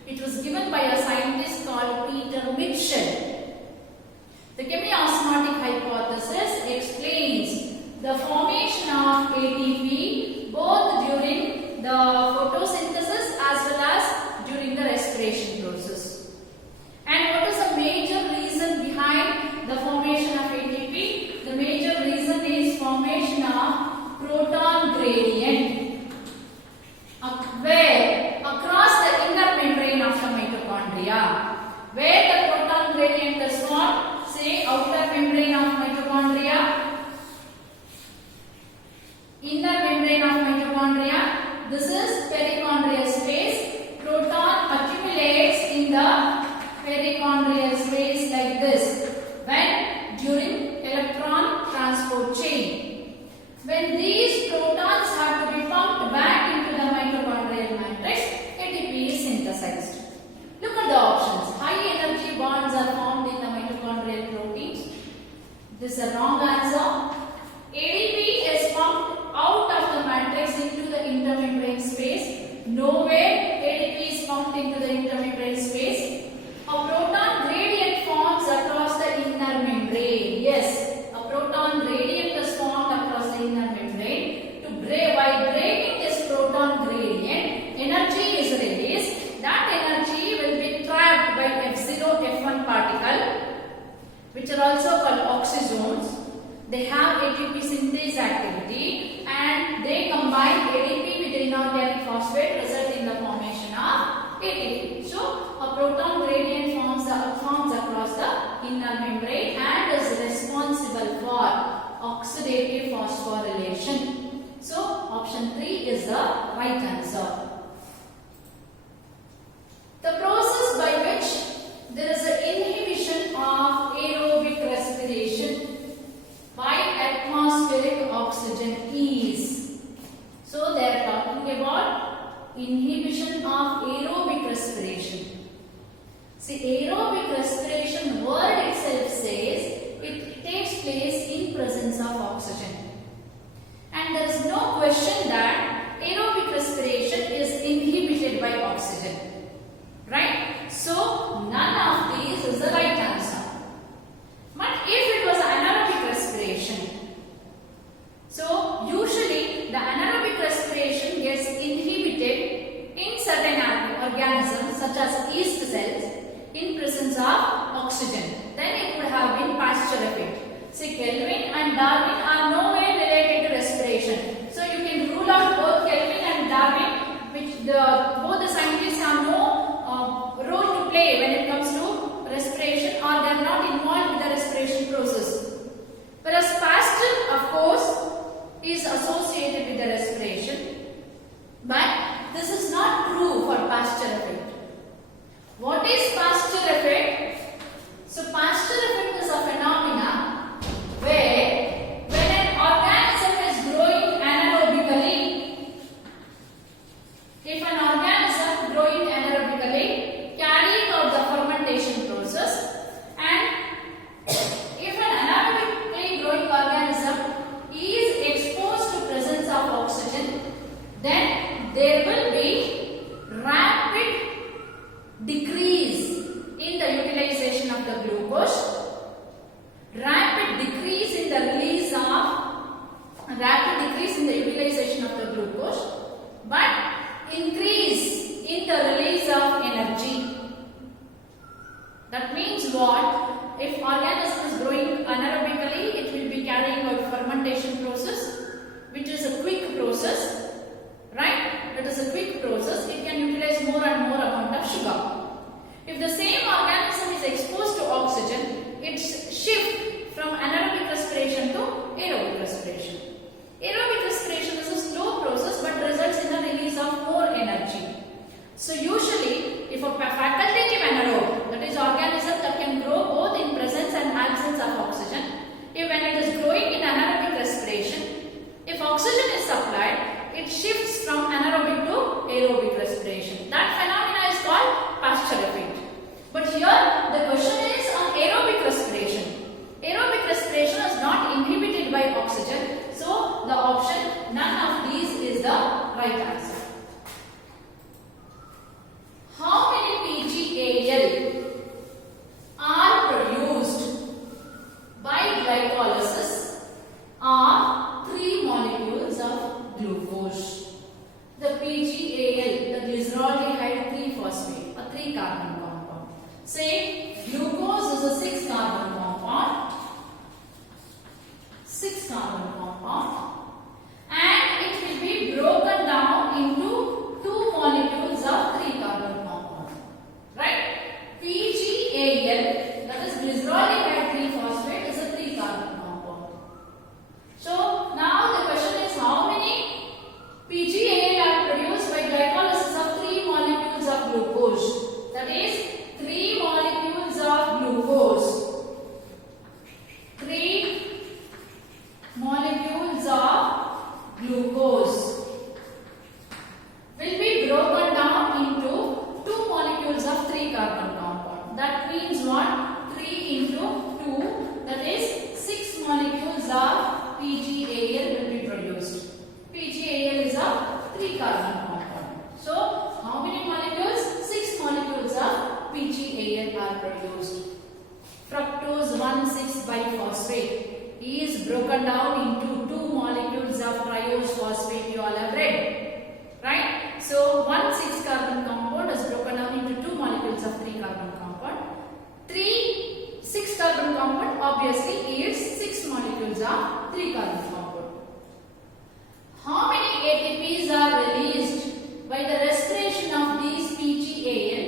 It was given by a scientist called Peter Mitchell. The chemiosmotic hypothesis explains the formation of ATP both during the photosynthesis as well as during the respiration process. And what is the major reason behind the formation of ATP? The major reason is formation of proton gradient. Where? Across the inner membrane of the mitochondria. Where the proton gradient is formed? Say outer membrane of mitochondria, inner membrane of mitochondria. This is perichondrial space. Proton accumulates in the perichondrial space like this when during electron transport chain. When these protons have to be pumped back into the mitochondrial matrix, ATP is synthesized. Look at the options. High energy bonds are formed in the mitochondrial proteins. This is a wrong answer. ADP is pumped out of the matrix into the intermembrane space. Nowhere ADP is pumped into the intermembrane space. A proton gradient forms across the inner membrane. Yes, a proton gradient is formed across the inner membrane. By breaking this proton gradient, energy is released. That energy will be trapped by F0, F1 particle, which are also called oxyzones. They have ATP synthase activity and they combine ADP with inorganic phosphate, result in the formation of ATP. So, a proton gradient forms across the inner membrane and is responsible for oxidative phosphorylation. So, option 3 is the right answer. The process by which there is an inhibition of aerobic respiration by atmospheric oxygen is. So, they are talking about inhibition of aerobic respiration. See, aerobic respiration word itself says it takes place in presence of oxygen. And there is no question that aerobic respiration is inhibited by oxygen. Right? So, none of these is the right answer. But if it was anaerobic respiration, so usually the anaerobic respiration gets inhibited in certain organisms such as yeast cells in presence of oxygen. Then it would have been Pasteur effect. See, Kelvin and Darwin are nowhere related to respiration. So you can rule out both Kelvin and Darwin, which both the scientists have no role to play when it comes to respiration, or they are not involved with the respiration process. Whereas Pasteur, of course, is associated with the respiration, but this is not true for Pasteur effect. What is Pasteur effect? means what? If organism is growing anaerobically, it will be carrying out fermentation process, which is a quick process, right? It is a quick process. It can utilize more and more amount of sugar. If the same organism is exposed to oxygen, it shifts from anaerobic respiration to aerobic respiration. Aerobic respiration is a slow process but results in the release of more energy. So usually, if a facultative anaerobe, that is organism that can grow both in presence and absence of oxygen, if when it is growing in anaerobic respiration, if oxygen is supplied, it shifts from anaerobic to aerobic respiration. That phenomena is called pasture effect. But here the question is on aerobic respiration. Aerobic respiration is not inhibited by oxygen, so the option none of these is the right answer. How many PGAL are produced by glycolysis are 3 molecules of glucose. The PGAL, the glyceraldehyde 3-phosphate, a 3-carbon compound. Say glucose is a 6-carbon compound. 6-carbon compound. And it will be broken down into 2 molecules of 3-carbon compound. Right? PGAL, that is glyceraldehyde 3-phosphate, is a 3-carbon compound. So now the question is how many PGAL are produced by glycolysis of 3 molecules of glucose. That is 3 molecules of glucose. 3 molecules of glucose will be broken down into 2 molecules of 3-carbon compound. That means what? 3 into 2, that is 6 molecules of PGAL will be produced. PGAL is a 3-carbon compound. So, how many molecules? 6 molecules of PGAL are produced. Fructose 1,6-biphosphate is broken down into 2 molecules of triose phosphate, you all have read. Right? So, 1 6-carbon compound is broken down into 2 molecules of 3-carbon compound. 3 6-carbon compound obviously is 6 molecules of 3-carbon compound. How many ATPs are released by the respiration of these PGAL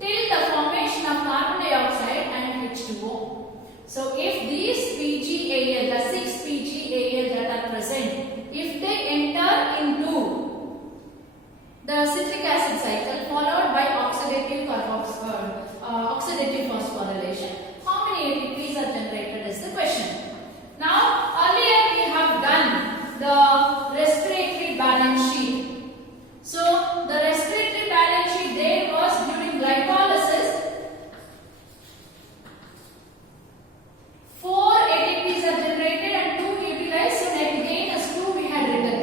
till the formation of carbon dioxide and H2O? So, if these PGAL, the 6 PGAL that are present, if they enter into the citric acid cycle followed by oxidative phosphorylation, how many ATPs are generated is the question. Now, earlier we have done the respiratory balance sheet. So, the respiratory balance sheet there was during glycolysis 4 ATPs are generated and 2 utilized. So, again as 2 we had written.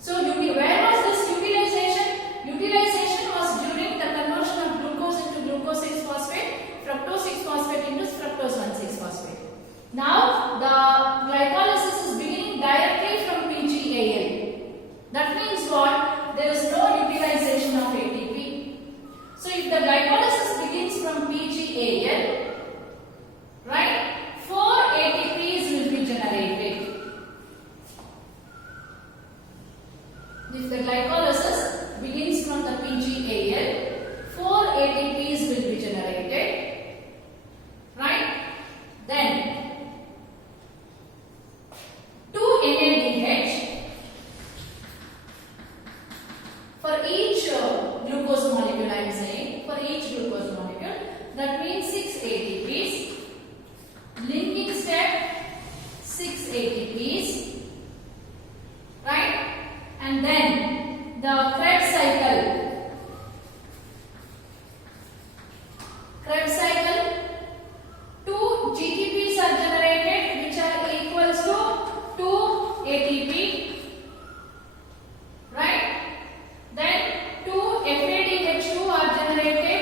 So, where was this utilization? Utilization was during the conversion of glucose into glucose 6-phosphate, fructose 6-phosphate into fructose 1,6-phosphate. Now, the glycolysis is beginning directly from PGAL. That means what? There is no utilization of ATP. So, if the glycolysis begins from PGAL, right, 4 ATPs will be generated. If the glycolysis begins from the PGAL, 4 ATPs will be generated. Right? Then 2 NADH for each glucose molecule, I am saying, for each glucose molecule, that means 6 ATPs. Linking step 6 ATPs, right? And then the Krebs cycle. Krebs cycle, 2 GTPs are generated which are equals to 2 ATP, right? Then 2 FADH2 are generated.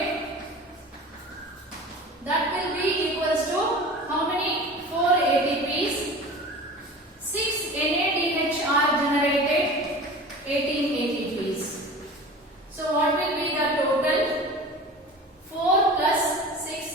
That will be equals to how many? 4 ATPs. 6 NADH are generated, 18 ATPs. So what will be the total? 4 plus 6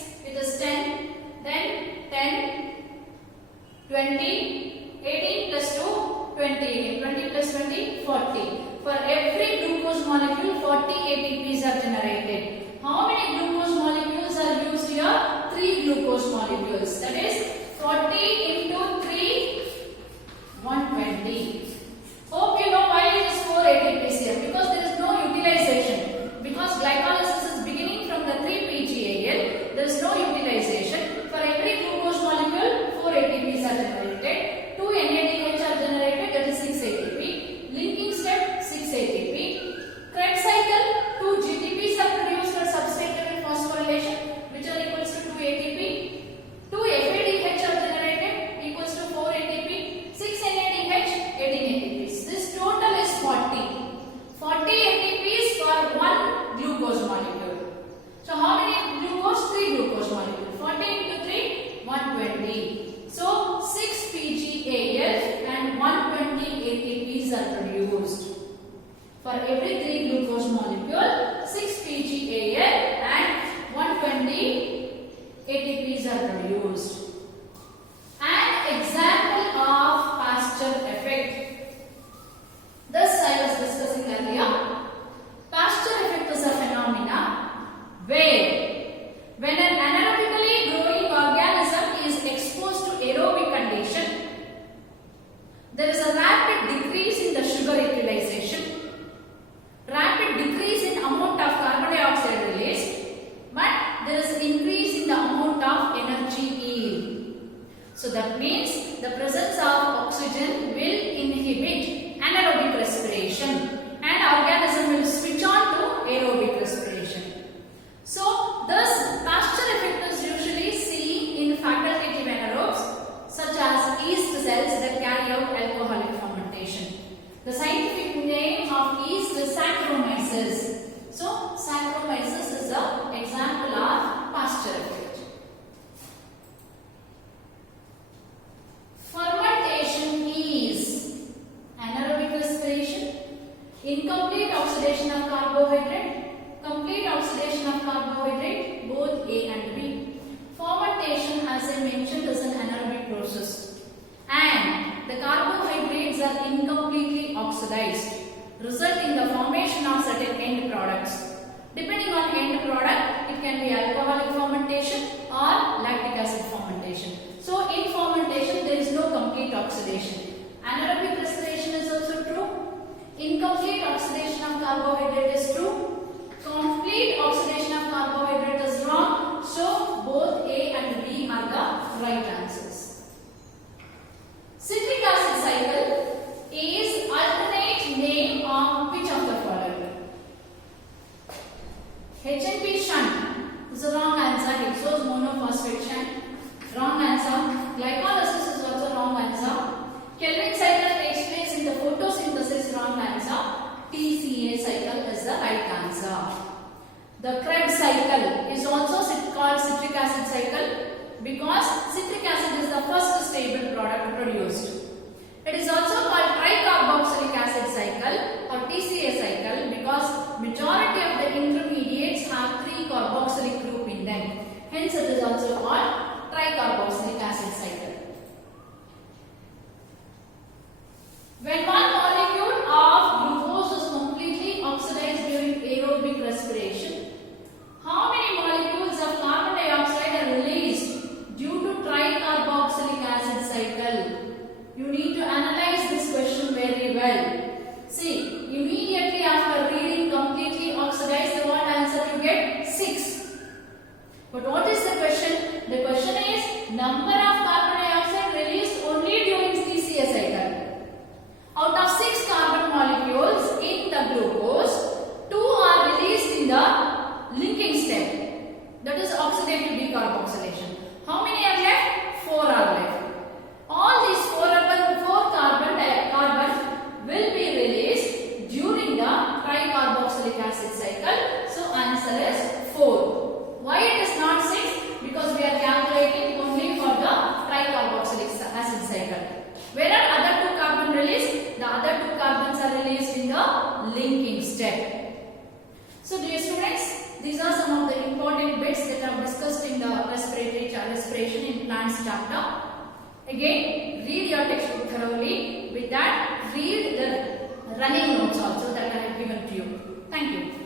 So that means the presence of oxygen will inhibit anaerobic respiration and organism will switch on to aerobic respiration. So thus pasture effect is usually seen in facultative anaerobes such as yeast cells that carry out alcoholic fermentation. The scientific name of yeast is Saccharomyces. So Saccharomyces is an example of pasture effect. Fermentation is anaerobic respiration, incomplete oxidation of carbohydrate, complete oxidation of carbohydrate, both A and B. Fermentation, as I mentioned, is an anaerobic process and the carbohydrates are incompletely oxidized, resulting in the formation of certain end products. Depending on end product, it can be alcoholic fermentation or lactic acid fermentation. So in fermentation, there is no complete oxidation. Anaerobic respiration is also true. Incomplete oxidation of carbohydrate is true. Complete oxidation of carbohydrate is wrong. So both A and B are the right answers. Citric acid cycle is alternate name of which of the following? HNP shunt is the wrong answer. Hexose monophosphate shunt. Wrong answer. Glycolysis is also wrong answer. Kelvin cycle takes place in the photosynthesis. Wrong answer. TCA cycle is the right answer. The Krebs cycle is also called citric acid cycle because citric acid is the first stable product produced. It is also called tricarboxylic acid cycle or TCA cycle because majority of the intermediates have 3 carboxylic group in them. Hence it is also called tricarboxylic acid cycle. When one molecule of glucose is completely oxidized during aerobic respiration, how many molecules of carbon dioxide are released due to tricarboxylic acid cycle? You need to analyze this question very well. See, immediately after reading completely oxidized, what answer you get? 6. But what is the question? The question is number of carbon dioxide released only during TCA cycle. Out of 6 carbon molecules in the glucose, 2 are released in the linking step. That is oxidative decarboxylation. How many are left? 4 are left. All these 4 carbon will be released during the tricarboxylic acid cycle. So answer is 4. Why it is not 6? Because we are calculating only for the tricarboxylic acid cycle. Where are other 2 carbon released? The other 2 carbons are released in the linking step. So dear students, these are some of the important bits that are discussed in the respiration in plants chapter. Again, read your textbook thoroughly. With that, read the running notes also that I have given to you. Thank you.